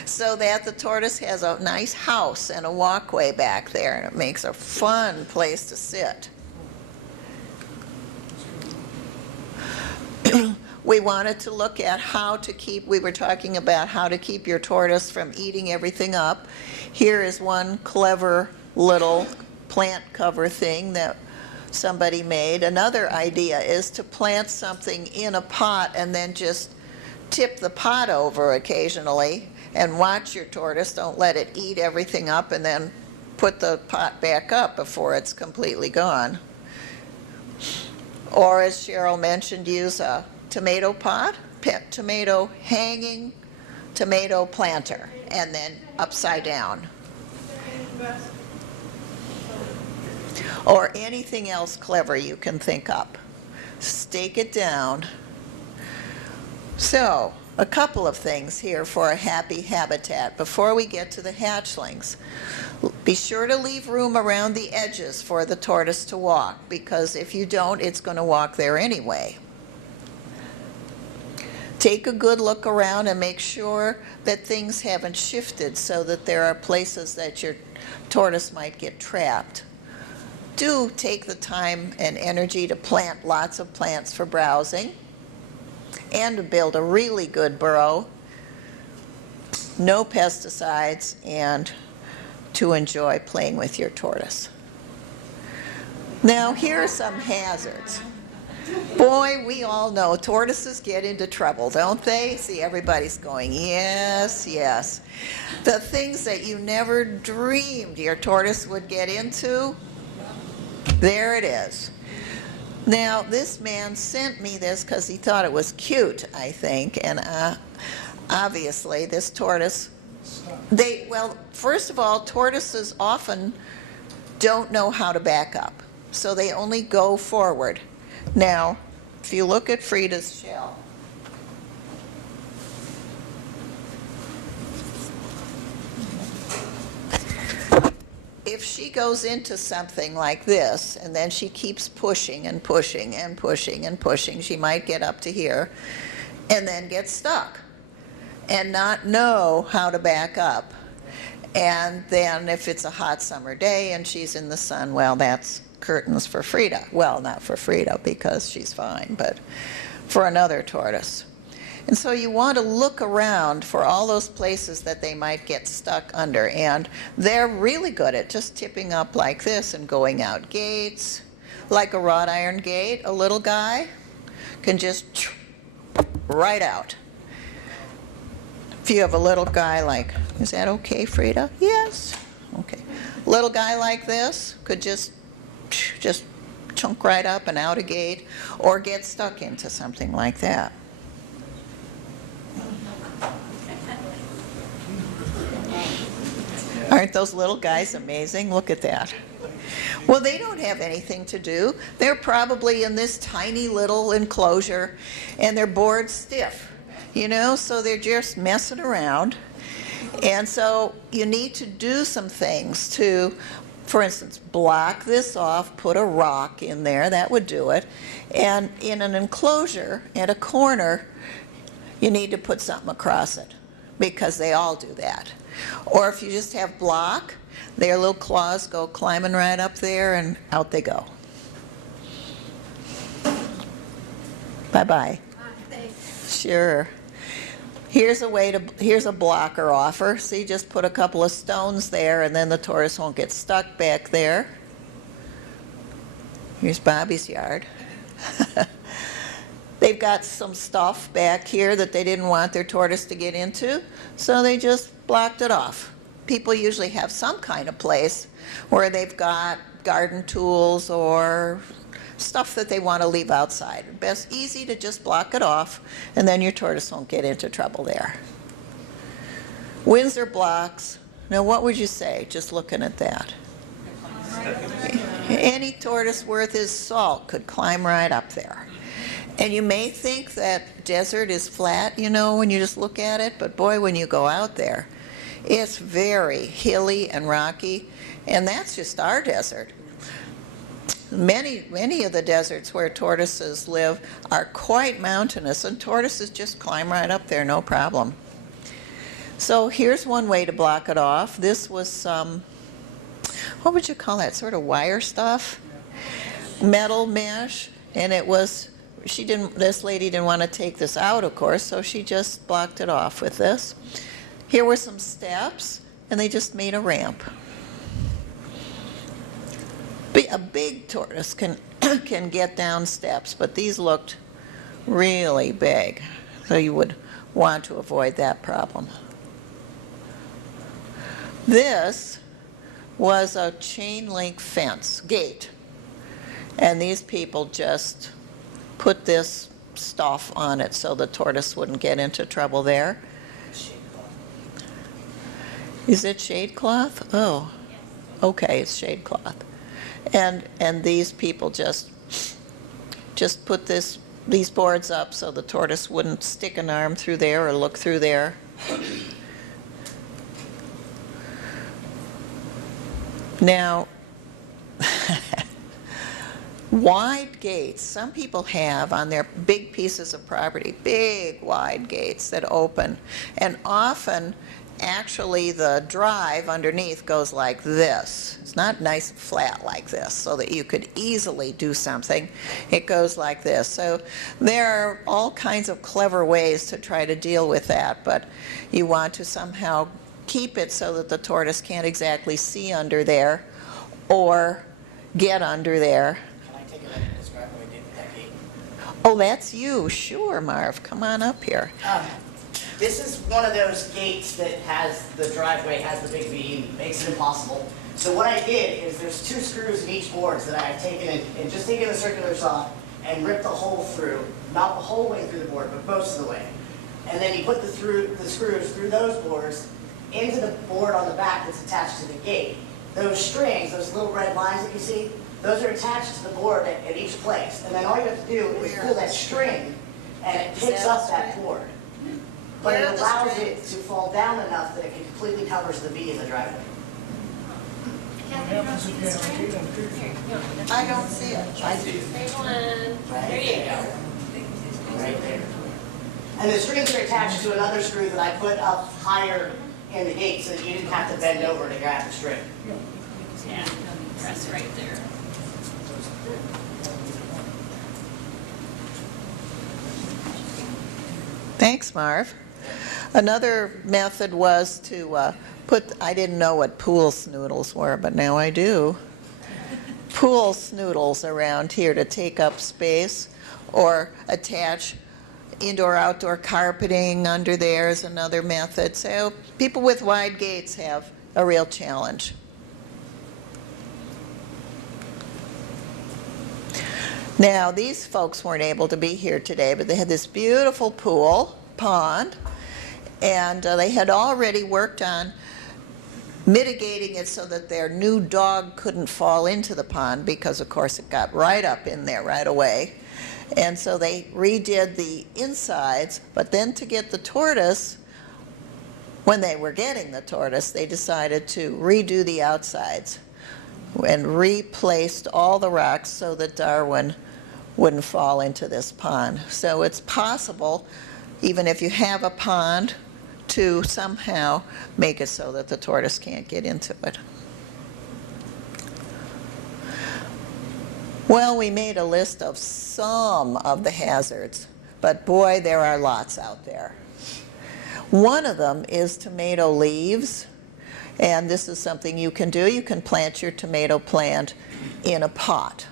So that the tortoise has a nice house and a walkway back there, and it makes a fun place to sit. We wanted to look at how to keep, we were talking about how to keep your tortoise from eating everything up. Here is one clever little plant cover thing that somebody made. Another idea is to plant something in a pot and then just tip the pot over occasionally and watch your tortoise. Don't let it eat everything up, and then put the pot back up before it's completely gone. Or as Cheryl mentioned, use a tomato pot, tomato hanging, tomato planter, and then upside down. Or anything else clever you can think up. Stake it down. So, a couple of things here for a happy habitat. Before we get to the hatchlings, be sure to leave room around the edges for the tortoise to walk, because if you don't, it's going to walk there anyway. Take a good look around and make sure that things haven't shifted so that there are places that your tortoise might get trapped. Do take the time and energy to plant lots of plants for browsing and to build a really good burrow, no pesticides, and to enjoy playing with your tortoise. Now, here are some hazards. Boy, we all know tortoises get into trouble, don't they? See, everybody's going, yes, yes. The things that you never dreamed your tortoise would get into, there it is. Now, this man sent me this because he thought it was cute, I think, and obviously this tortoise, well, first of all, tortoises often don't know how to back up, so they only go forward. Now, if you look at Frida's shell, if she goes into something like this and then she keeps pushing and pushing and pushing and pushing, she might get up to here and then get stuck and not know how to back up. And then if it's a hot summer day and she's in the sun, well, that's curtains for Frida. Well, not for Frida because she's fine, but for another tortoise. And so you want to look around for all those places that they might get stuck under, and they're really good at just tipping up like this and going out gates. Like a wrought iron gate, a little guy can just right out. If you have a little guy like, is that okay, Frida? Yes. Okay. Little guy like this could just chunk right up and out a gate, or get stuck into something like that. Aren't those little guys amazing? Look at that. Well, they don't have anything to do. They're probably in this tiny little enclosure, and they're bored stiff, you know, so they're just messing around. And so you need to do some things to for instance, block this off, put a rock in there, that would do it. And in an enclosure at a corner, you need to put something across it, because they all do that. Or if you just have block, their little claws go climbing right up there and out they go. Bye-bye. Thanks. Sure. Here's a blocker offer. See, just put a couple of stones there and then the tortoise won't get stuck back there. Here's Bobby's yard. They've got some stuff back here that they didn't want their tortoise to get into, so they just blocked it off. People usually have some kind of place where they've got garden tools or stuff that they want to leave outside. Best easy to just block it off, and then your tortoise won't get into trouble there. Windsor blocks. Now, what would you say, just looking at that? Any tortoise worth his salt could climb right up there. And you may think that desert is flat, you know, when you just look at it, but boy, when you go out there, it's very hilly and rocky, and that's just our desert. Many of the deserts where tortoises live are quite mountainous, and tortoises just climb right up there, no problem. So here's one way to block it off. This was some, what would you call that, sort of wire stuff? Metal mesh, and it was, this lady didn't want to take this out, of course, so she just blocked it off with this. Here were some steps, and they just made a ramp. A big tortoise can get down steps, but these looked really big, so you would want to avoid that problem. This was a chain link fence gate, and these people just put this stuff on it so the tortoise wouldn't get into trouble there. Is it shade cloth? Oh, okay, it's shade cloth. And these people just put these boards up so the tortoise wouldn't stick an arm through there or look through there. Now, wide gates, some people have on their big pieces of property, big wide gates that open, and often actually the drive underneath goes like this. It's not nice and flat like this so that you could easily do something. It goes like this. So there are all kinds of clever ways to try to deal with that, but you want to somehow keep it so that the tortoise can't exactly see under there or get under there. Can I take a minute and describe what I did with that gate? Oh, that's you. Sure, Marv. Come on up here. This is one of those gates that has the driveway, has the big beam, makes it impossible. So what I did is there's 2 screws in each board that I've taken and just taken the circular saw and ripped the hole through, not the whole way through the board, but most of the way. And then you put the screws through those boards into the board on the back that's attached to the gate. Those strings, those little red lines that you see, those are attached to the board at each place. And then all you have to do is pull that string and it picks up that board. But it allows it to fall down enough that it completely covers the V in the driveway. I don't see it. I do. There you go. Right there. And the strings are attached to another screw that I put up higher in the gate so that you didn't have to bend over to grab the string. Yeah, press right there. Thanks, Marv. Another method was to I didn't know what pool snoodles were, but now I do. Pool snoodles around here to take up space, or attach indoor-outdoor carpeting under there is another method. So people with wide gates have a real challenge. Now, these folks weren't able to be here today, but they had this beautiful pond, and they had already worked on mitigating it so that their new dog couldn't fall into the pond because, of course, it got right up in there right away. And so they redid the insides, but then to get the tortoise, when they were getting the tortoise, they decided to redo the outsides. and replaced all the rocks so that Darwin wouldn't fall into this pond. So it's possible, even if you have a pond, to somehow make it so that the tortoise can't get into it. Well, we made a list of some of the hazards, but boy, there are lots out there. One of them is tomato leaves, and this is something you can do. You can plant your tomato plant in a pot.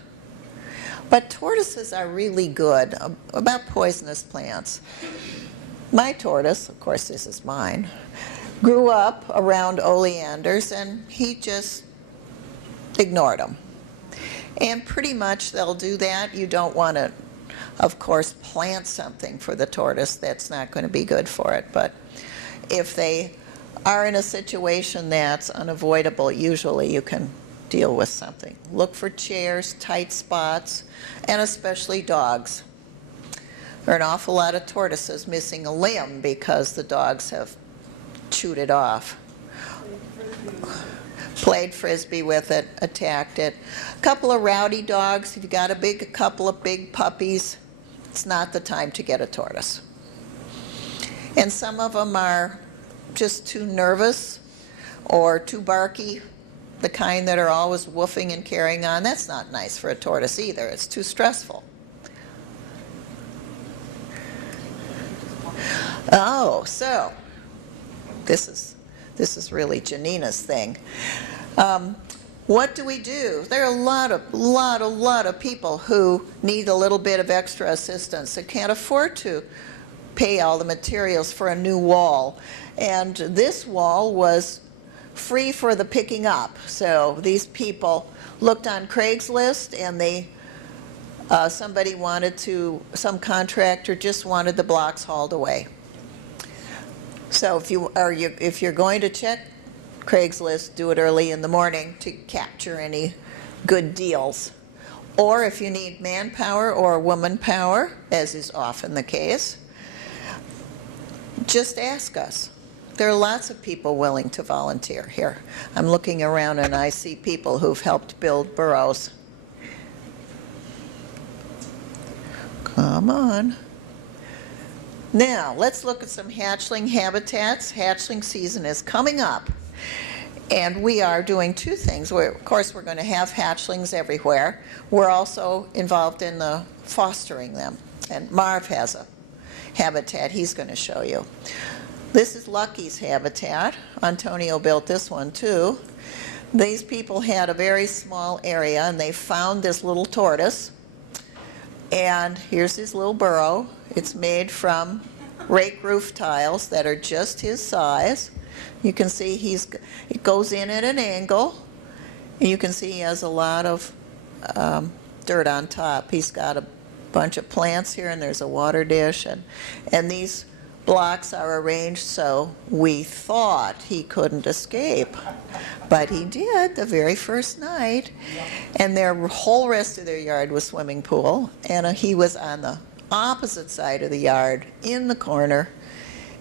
But tortoises are really good about poisonous plants. My tortoise, of course this is mine, grew up around oleanders, and he just ignored them. And pretty much they'll do that. You don't want to, of course, plant something for the tortoise that's not going to be good for it. But if they are in a situation that's unavoidable, usually you can deal with something. Look for chairs, tight spots, and especially dogs. There are an awful lot of tortoises missing a limb because the dogs have chewed it off. Played frisbee with it, attacked it. A couple of rowdy dogs, if you got a couple of big puppies, it's not the time to get a tortoise. And some of them are just too nervous or too barky, the kind that are always woofing and carrying on. That's not nice for a tortoise either. It's too stressful. Oh, so this is really Janina's thing. What do we do? There are a lot of people who need a little bit of extra assistance and can't afford to pay all the materials for a new wall. And this wall was free for the picking up. So these people looked on Craigslist, and they some contractor just wanted the blocks hauled away. So if you're going to check Craigslist, do it early in the morning to capture any good deals. Or if you need manpower or woman power, as is often the case, just ask us. There are lots of people willing to volunteer here. I'm looking around and I see people who've helped build burrows. Come on. Now, let's look at some hatchling habitats. Hatchling season is coming up, and we are doing two things. Of course, we're going to have hatchlings everywhere. We're also involved in fostering them, and Marv has a habitat he's going to show you. This is Lucky's habitat. Antonio built this one too. These people had a very small area, and they found this little tortoise. And here's his little burrow. It's made from rake roof tiles that are just his size. You can see it goes in at an angle. And you can see he has a lot of dirt on top. He's got a bunch of plants here, and there's a water dish. And these blocks are arranged so we thought he couldn't escape. But he did the very first night. And their whole rest of their yard was swimming pool. And he was on the opposite side of the yard in the corner.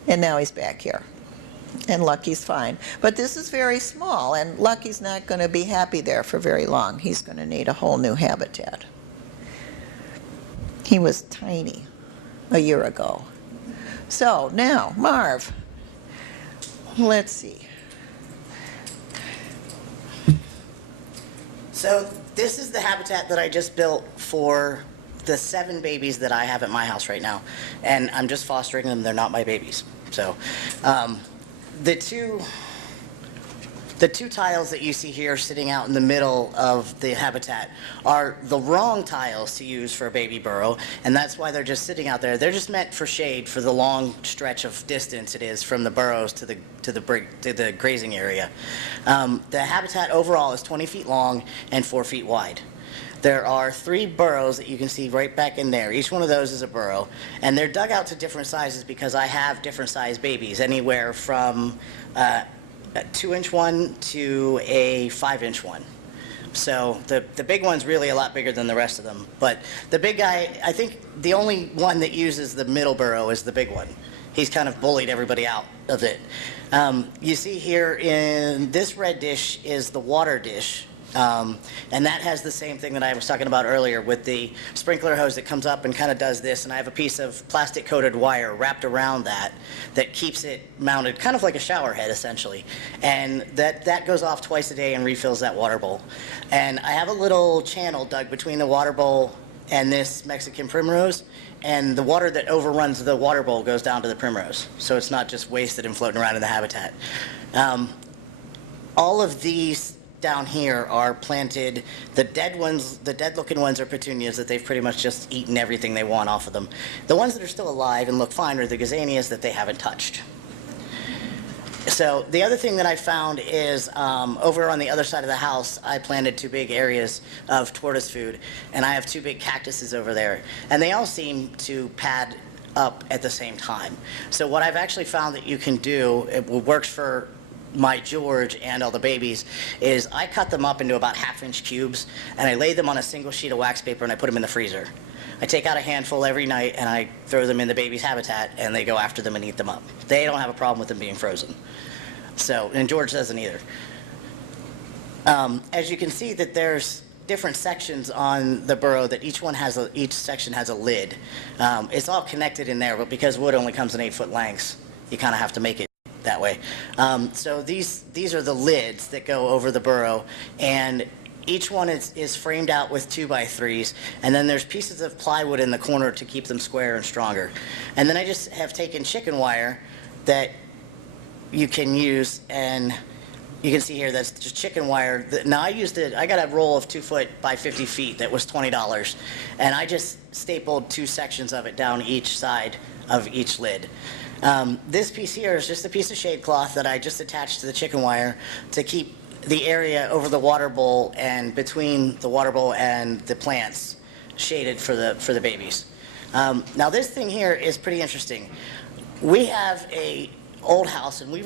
And now he's back here. And Lucky's fine. But this is very small, and Lucky's not going to be happy there for very long. He's going to need a whole new habitat. He was tiny a year ago. So now, Marv, let's see. So this is the habitat that I just built for the 7 babies that I have at my house right now. And I'm just fostering them. They're not my babies. So the two tiles that you see here sitting out in the middle of the habitat are the wrong tiles to use for a baby burrow, and that's why they're just sitting out there. They're just meant for shade for the long stretch of distance it is from the burrows to the grazing area. The habitat overall is 20 feet long and 4 feet wide. There are 3 burrows that you can see right back in there. Each one of those is a burrow, and they're dug out to different sizes because I have different size babies, anywhere from a 2-inch one to a 5-inch one. So the big one's really a lot bigger than the rest of them. But the big guy, I think the only one that uses the middle burrow is the big one. He's kind of bullied everybody out of it. You see here in this red dish is the water dish. And that has the same thing that I was talking about earlier with the sprinkler hose that comes up and kind of does this, and I have a piece of plastic coated wire wrapped around that keeps it mounted kind of like a shower head essentially. And that goes off twice a day and refills that water bowl. And I have a little channel dug between the water bowl and this Mexican primrose, and the water that overruns the water bowl goes down to the primrose, so it's not just wasted and floating around in the habitat. All of these down here are planted. The dead ones, the dead looking ones are petunias that they've pretty much just eaten everything they want off of them. The ones that are still alive and look fine are the gazanias that they haven't touched. So the other thing that I found is over on the other side of the house, I planted 2 big areas of tortoise food, and I have 2 big cactuses over there, and they all seem to pad up at the same time. So what I've actually found that you can do, it works for my George and all the babies, is I cut them up into about 1/2-inch cubes, and I lay them on a single sheet of wax paper, and I put them in the freezer. I take out a handful every night, and I throw them in the baby's habitat, and they go after them and eat them up. They don't have a problem with them being frozen. So, and George doesn't either. As you can see that there's different sections on the burrow that each section has a lid. It's all connected in there, but because wood only comes in 8-foot lengths, you kind of have to make it that way. So these are the lids that go over the burrow, and each one is framed out with 2x3s, and then there's pieces of plywood in the corner to keep them square and stronger. And then I just have taken chicken wire that you can use, and you can see here that's just chicken wire. Now I got a roll of 2-foot by 50 feet that was $20, and I just stapled 2 sections of it down each side of each lid. This piece here is just a piece of shade cloth that I just attached to the chicken wire to keep the area over the water bowl and between the water bowl and the plants shaded for the babies. Now this thing here is pretty interesting. We have a old house, and we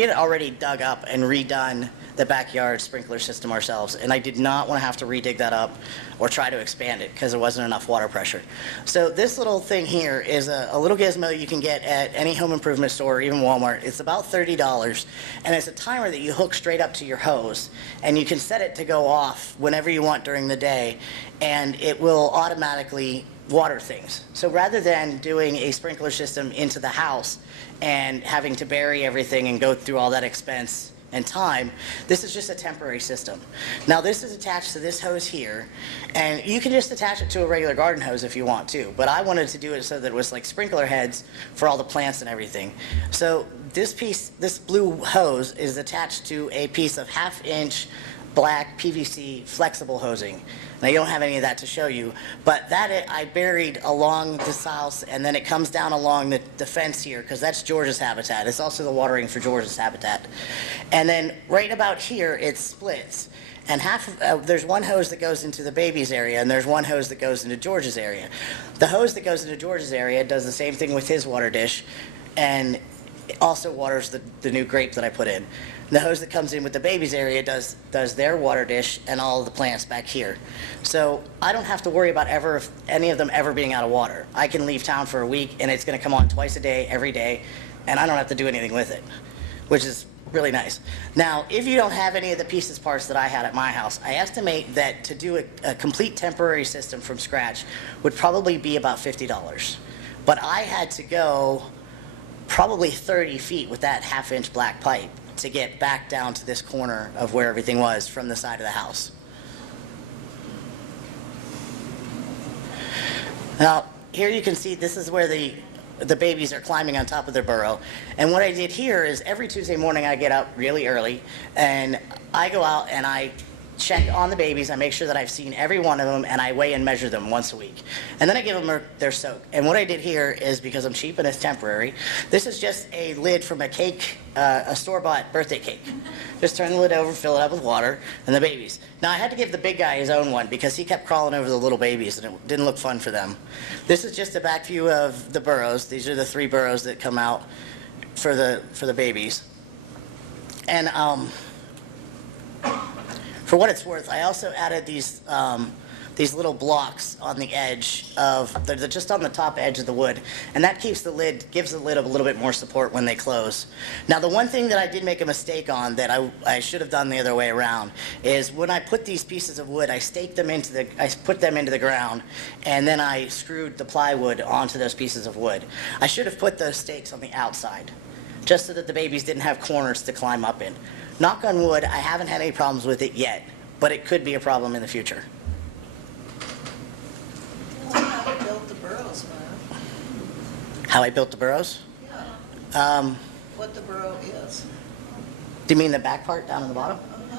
had already dug up and redone the backyard sprinkler system ourselves, and I did not want to have to redig that up or try to expand it because there wasn't enough water pressure. So this little thing here is a little gizmo you can get at any home improvement store or even Walmart. It's about $30, and it's a timer that you hook straight up to your hose, and you can set it to go off whenever you want during the day, and it will automatically water things. So rather than doing a sprinkler system into the house and having to bury everything and go through all that expense and time, this is just a temporary system. Now this is attached to this hose here, and you can just attach it to a regular garden hose if you want to, but I wanted to do it so that it was like sprinkler heads for all the plants and everything. So this blue hose is attached to a piece of 1/2-inch black PVC flexible hosing. Now you don't have any of that to show you, but that I buried along this house, and then it comes down along the fence here, because that's George's habitat. It's also the watering for George's habitat. And then right about here it splits, and there's one hose that goes into the baby's area, and there's one hose that goes into George's area. The hose that goes into George's area does the same thing with his water dish, and it also waters the new grape that I put in. The hose that comes in with the baby's area does their water dish and all of the plants back here. So I don't have to worry about any of them ever being out of water. I can leave town for a week, and it's going to come on twice a day, every day, and I don't have to do anything with it, which is really nice. Now, if you don't have any of the pieces parts that I had at my house, I estimate that to do a complete temporary system from scratch would probably be about $50. But I had to go probably 30 feet with that 1/2-inch black pipe to get back down to this corner of where everything was from the side of the house. Now, here you can see this is where the babies are climbing on top of their burrow. And what I did here is every Tuesday morning I get up really early, and I go out and I check on the babies. I make sure that I've seen every one of them, and I weigh and measure them once a week. And then I give them their soak. And what I did here is, because I'm cheap and it's temporary, this is just a lid from a cake, a store-bought birthday cake. Just turn the lid over, fill it up with water, and the babies. Now I had to give the big guy his own one because he kept crawling over the little babies, and it didn't look fun for them. This is just a back view of the burrows. These are the 3 burrows that come out for the babies. And for what it's worth, I also added these these little blocks on the edge of, they're just on the top edge of the wood, and that keeps the lid, gives the lid a little bit more support when they close. Now, the one thing that I did make a mistake on that I should have done the other way around is when I put these pieces of wood, I staked them into the, I put them into the ground, and then I screwed the plywood onto those pieces of wood. I should have put those stakes on the outside, just so that the babies didn't have corners to climb up in. Knock on wood, I haven't had any problems with it yet, but it could be a problem in the future. How you built the burrows, Marv? How I built the burrows? Yeah. What the burrow is. Do you mean the back part down in the bottom?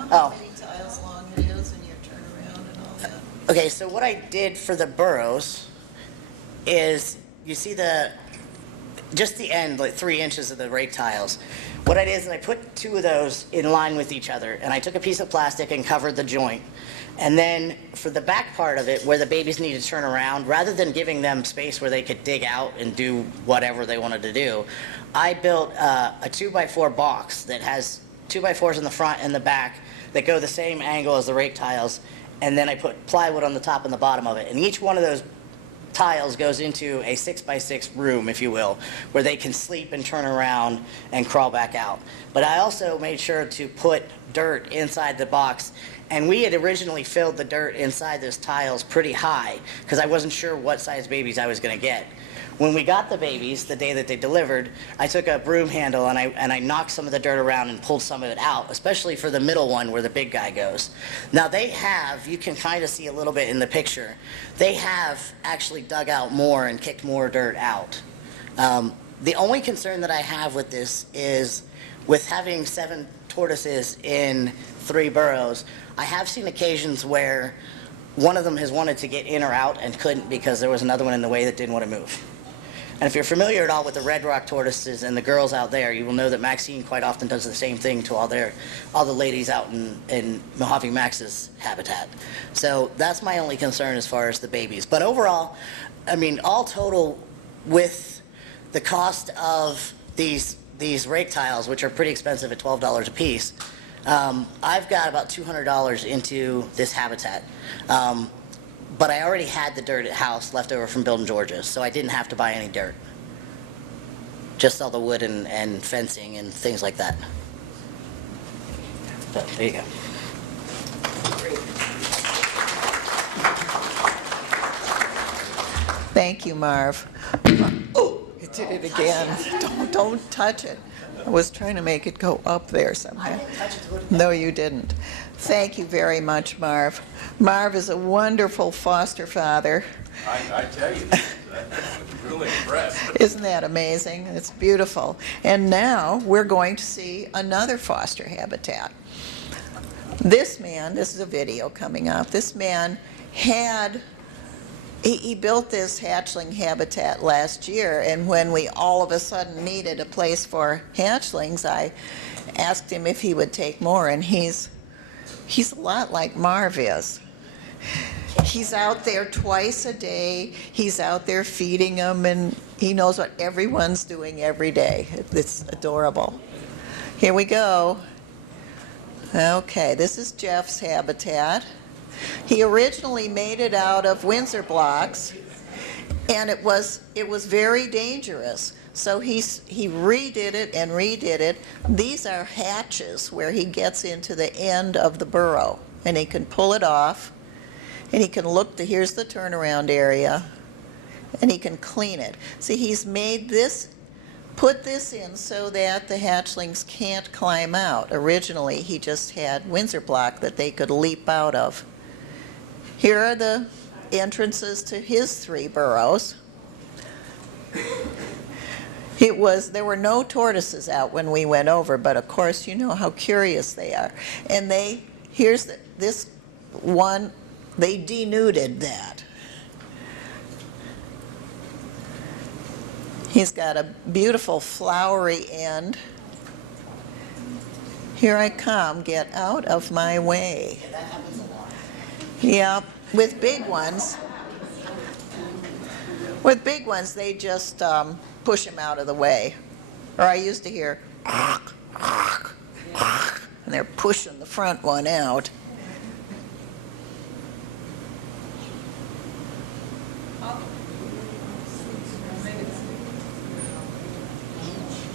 How Oh. many tiles long it is and your turnaround and all that. Okay, so what I did for the burrows is, you see just the end, like 3 inches of the rake tiles. What I did is I put 2 of those in line with each other, and I took a piece of plastic and covered the joint. And then for the back part of it, where the babies need to turn around, rather than giving them space where they could dig out and do whatever they wanted to do, I built a 2x4 box that has 2x4s in the front and the back that go the same angle as the rake tiles, and then I put plywood on the top and the bottom of it. And each one of those tiles goes into a 6x6 room, if you will, where they can sleep and turn around and crawl back out. But I also made sure to put dirt inside the box, and we had originally filled the dirt inside those tiles pretty high because I wasn't sure what size babies I was going to get. When we got the babies, the day that they delivered, I took a broom handle and I knocked some of the dirt around and pulled some of it out, especially for the middle one where the big guy goes. Now they have, you can kind of see a little bit in the picture, they have actually dug out more and kicked more dirt out. The only concern that I have with this is with having 7 tortoises in 3 burrows, I have seen occasions where one of them has wanted to get in or out and couldn't because there was another one in the way that didn't want to move. And if you're familiar at all with the red rock tortoises and the girls out there, you will know that Maxine quite often does the same thing to all the ladies out in Mojave Max's habitat. So that's my only concern as far as the babies. But overall, I mean, all total with the cost of these rake tiles, which are pretty expensive at $12 a piece, I've got about $200 into this habitat. But I already had the dirt at house left over from building Georgia, so I didn't have to buy any dirt. Just all the wood and fencing and things like that. So, there you go. Thank you, Marv. Oh, it did it again. Don't touch it. I was trying to make it go up there somehow. No, you didn't. Thank you very much, Marv. Marv is a wonderful foster father. I tell you, I'm really impressed. Isn't that amazing? It's beautiful. And now we're going to see another foster habitat. This man, this is a video coming up, this man he built this hatchling habitat last year, and when we all of a sudden needed a place for hatchlings, I asked him if he would take more, and he's a lot like Marv is. He's out there twice a day, he's out there feeding them, and he knows what everyone's doing every day. It's adorable. Here we go. Okay, this is Jeff's habitat. He originally made it out of Windsor blocks, and it was very dangerous. So he redid it and redid it. These are hatches where he gets into the end of the burrow, and he can pull it off, and he can look to, here's the turnaround area, and he can clean it. See, he's made this, put this in so that the hatchlings can't climb out. Originally, he just had Windsor block that they could leap out of. Here are the entrances to his 3 burrows. There were no tortoises out when we went over, but of course you know how curious they are. And this one, they denuded that. He's got a beautiful flowery end. Here I come, get out of my way. Yeah, with big ones, they just push him out of the way. Or I used to hear, and they're pushing the front one out.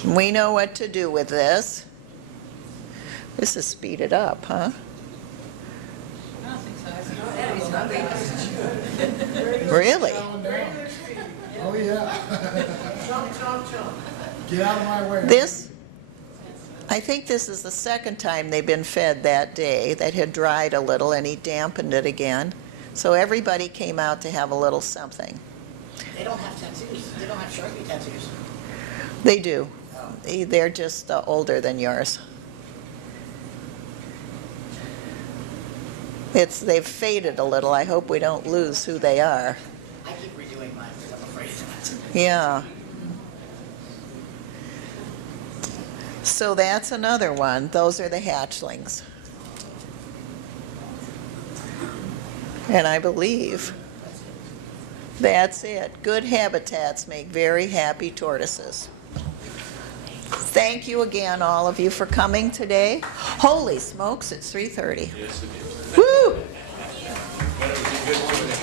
We know what to do with this. This is speeded up, huh? I don't think so. Really? Oh, yeah. Chomp, chomp, chomp. Get out of my way. This, I think this is the second time they've been fed that day. That had dried a little and he dampened it again. So everybody came out to have a little something. They don't have tattoos. They don't have Sharpie tattoos. They do. They're just older than yours. They've faded a little. I hope we don't lose who they are. I keep redoing mine because I'm afraid of that. Yeah. So that's another one. Those are the hatchlings. And I believe that's it. Good habitats make very happy tortoises. Thank you again, all of you, for coming today. Holy smokes, it's 3:30. Yes, it is. Woo! But it was a good one.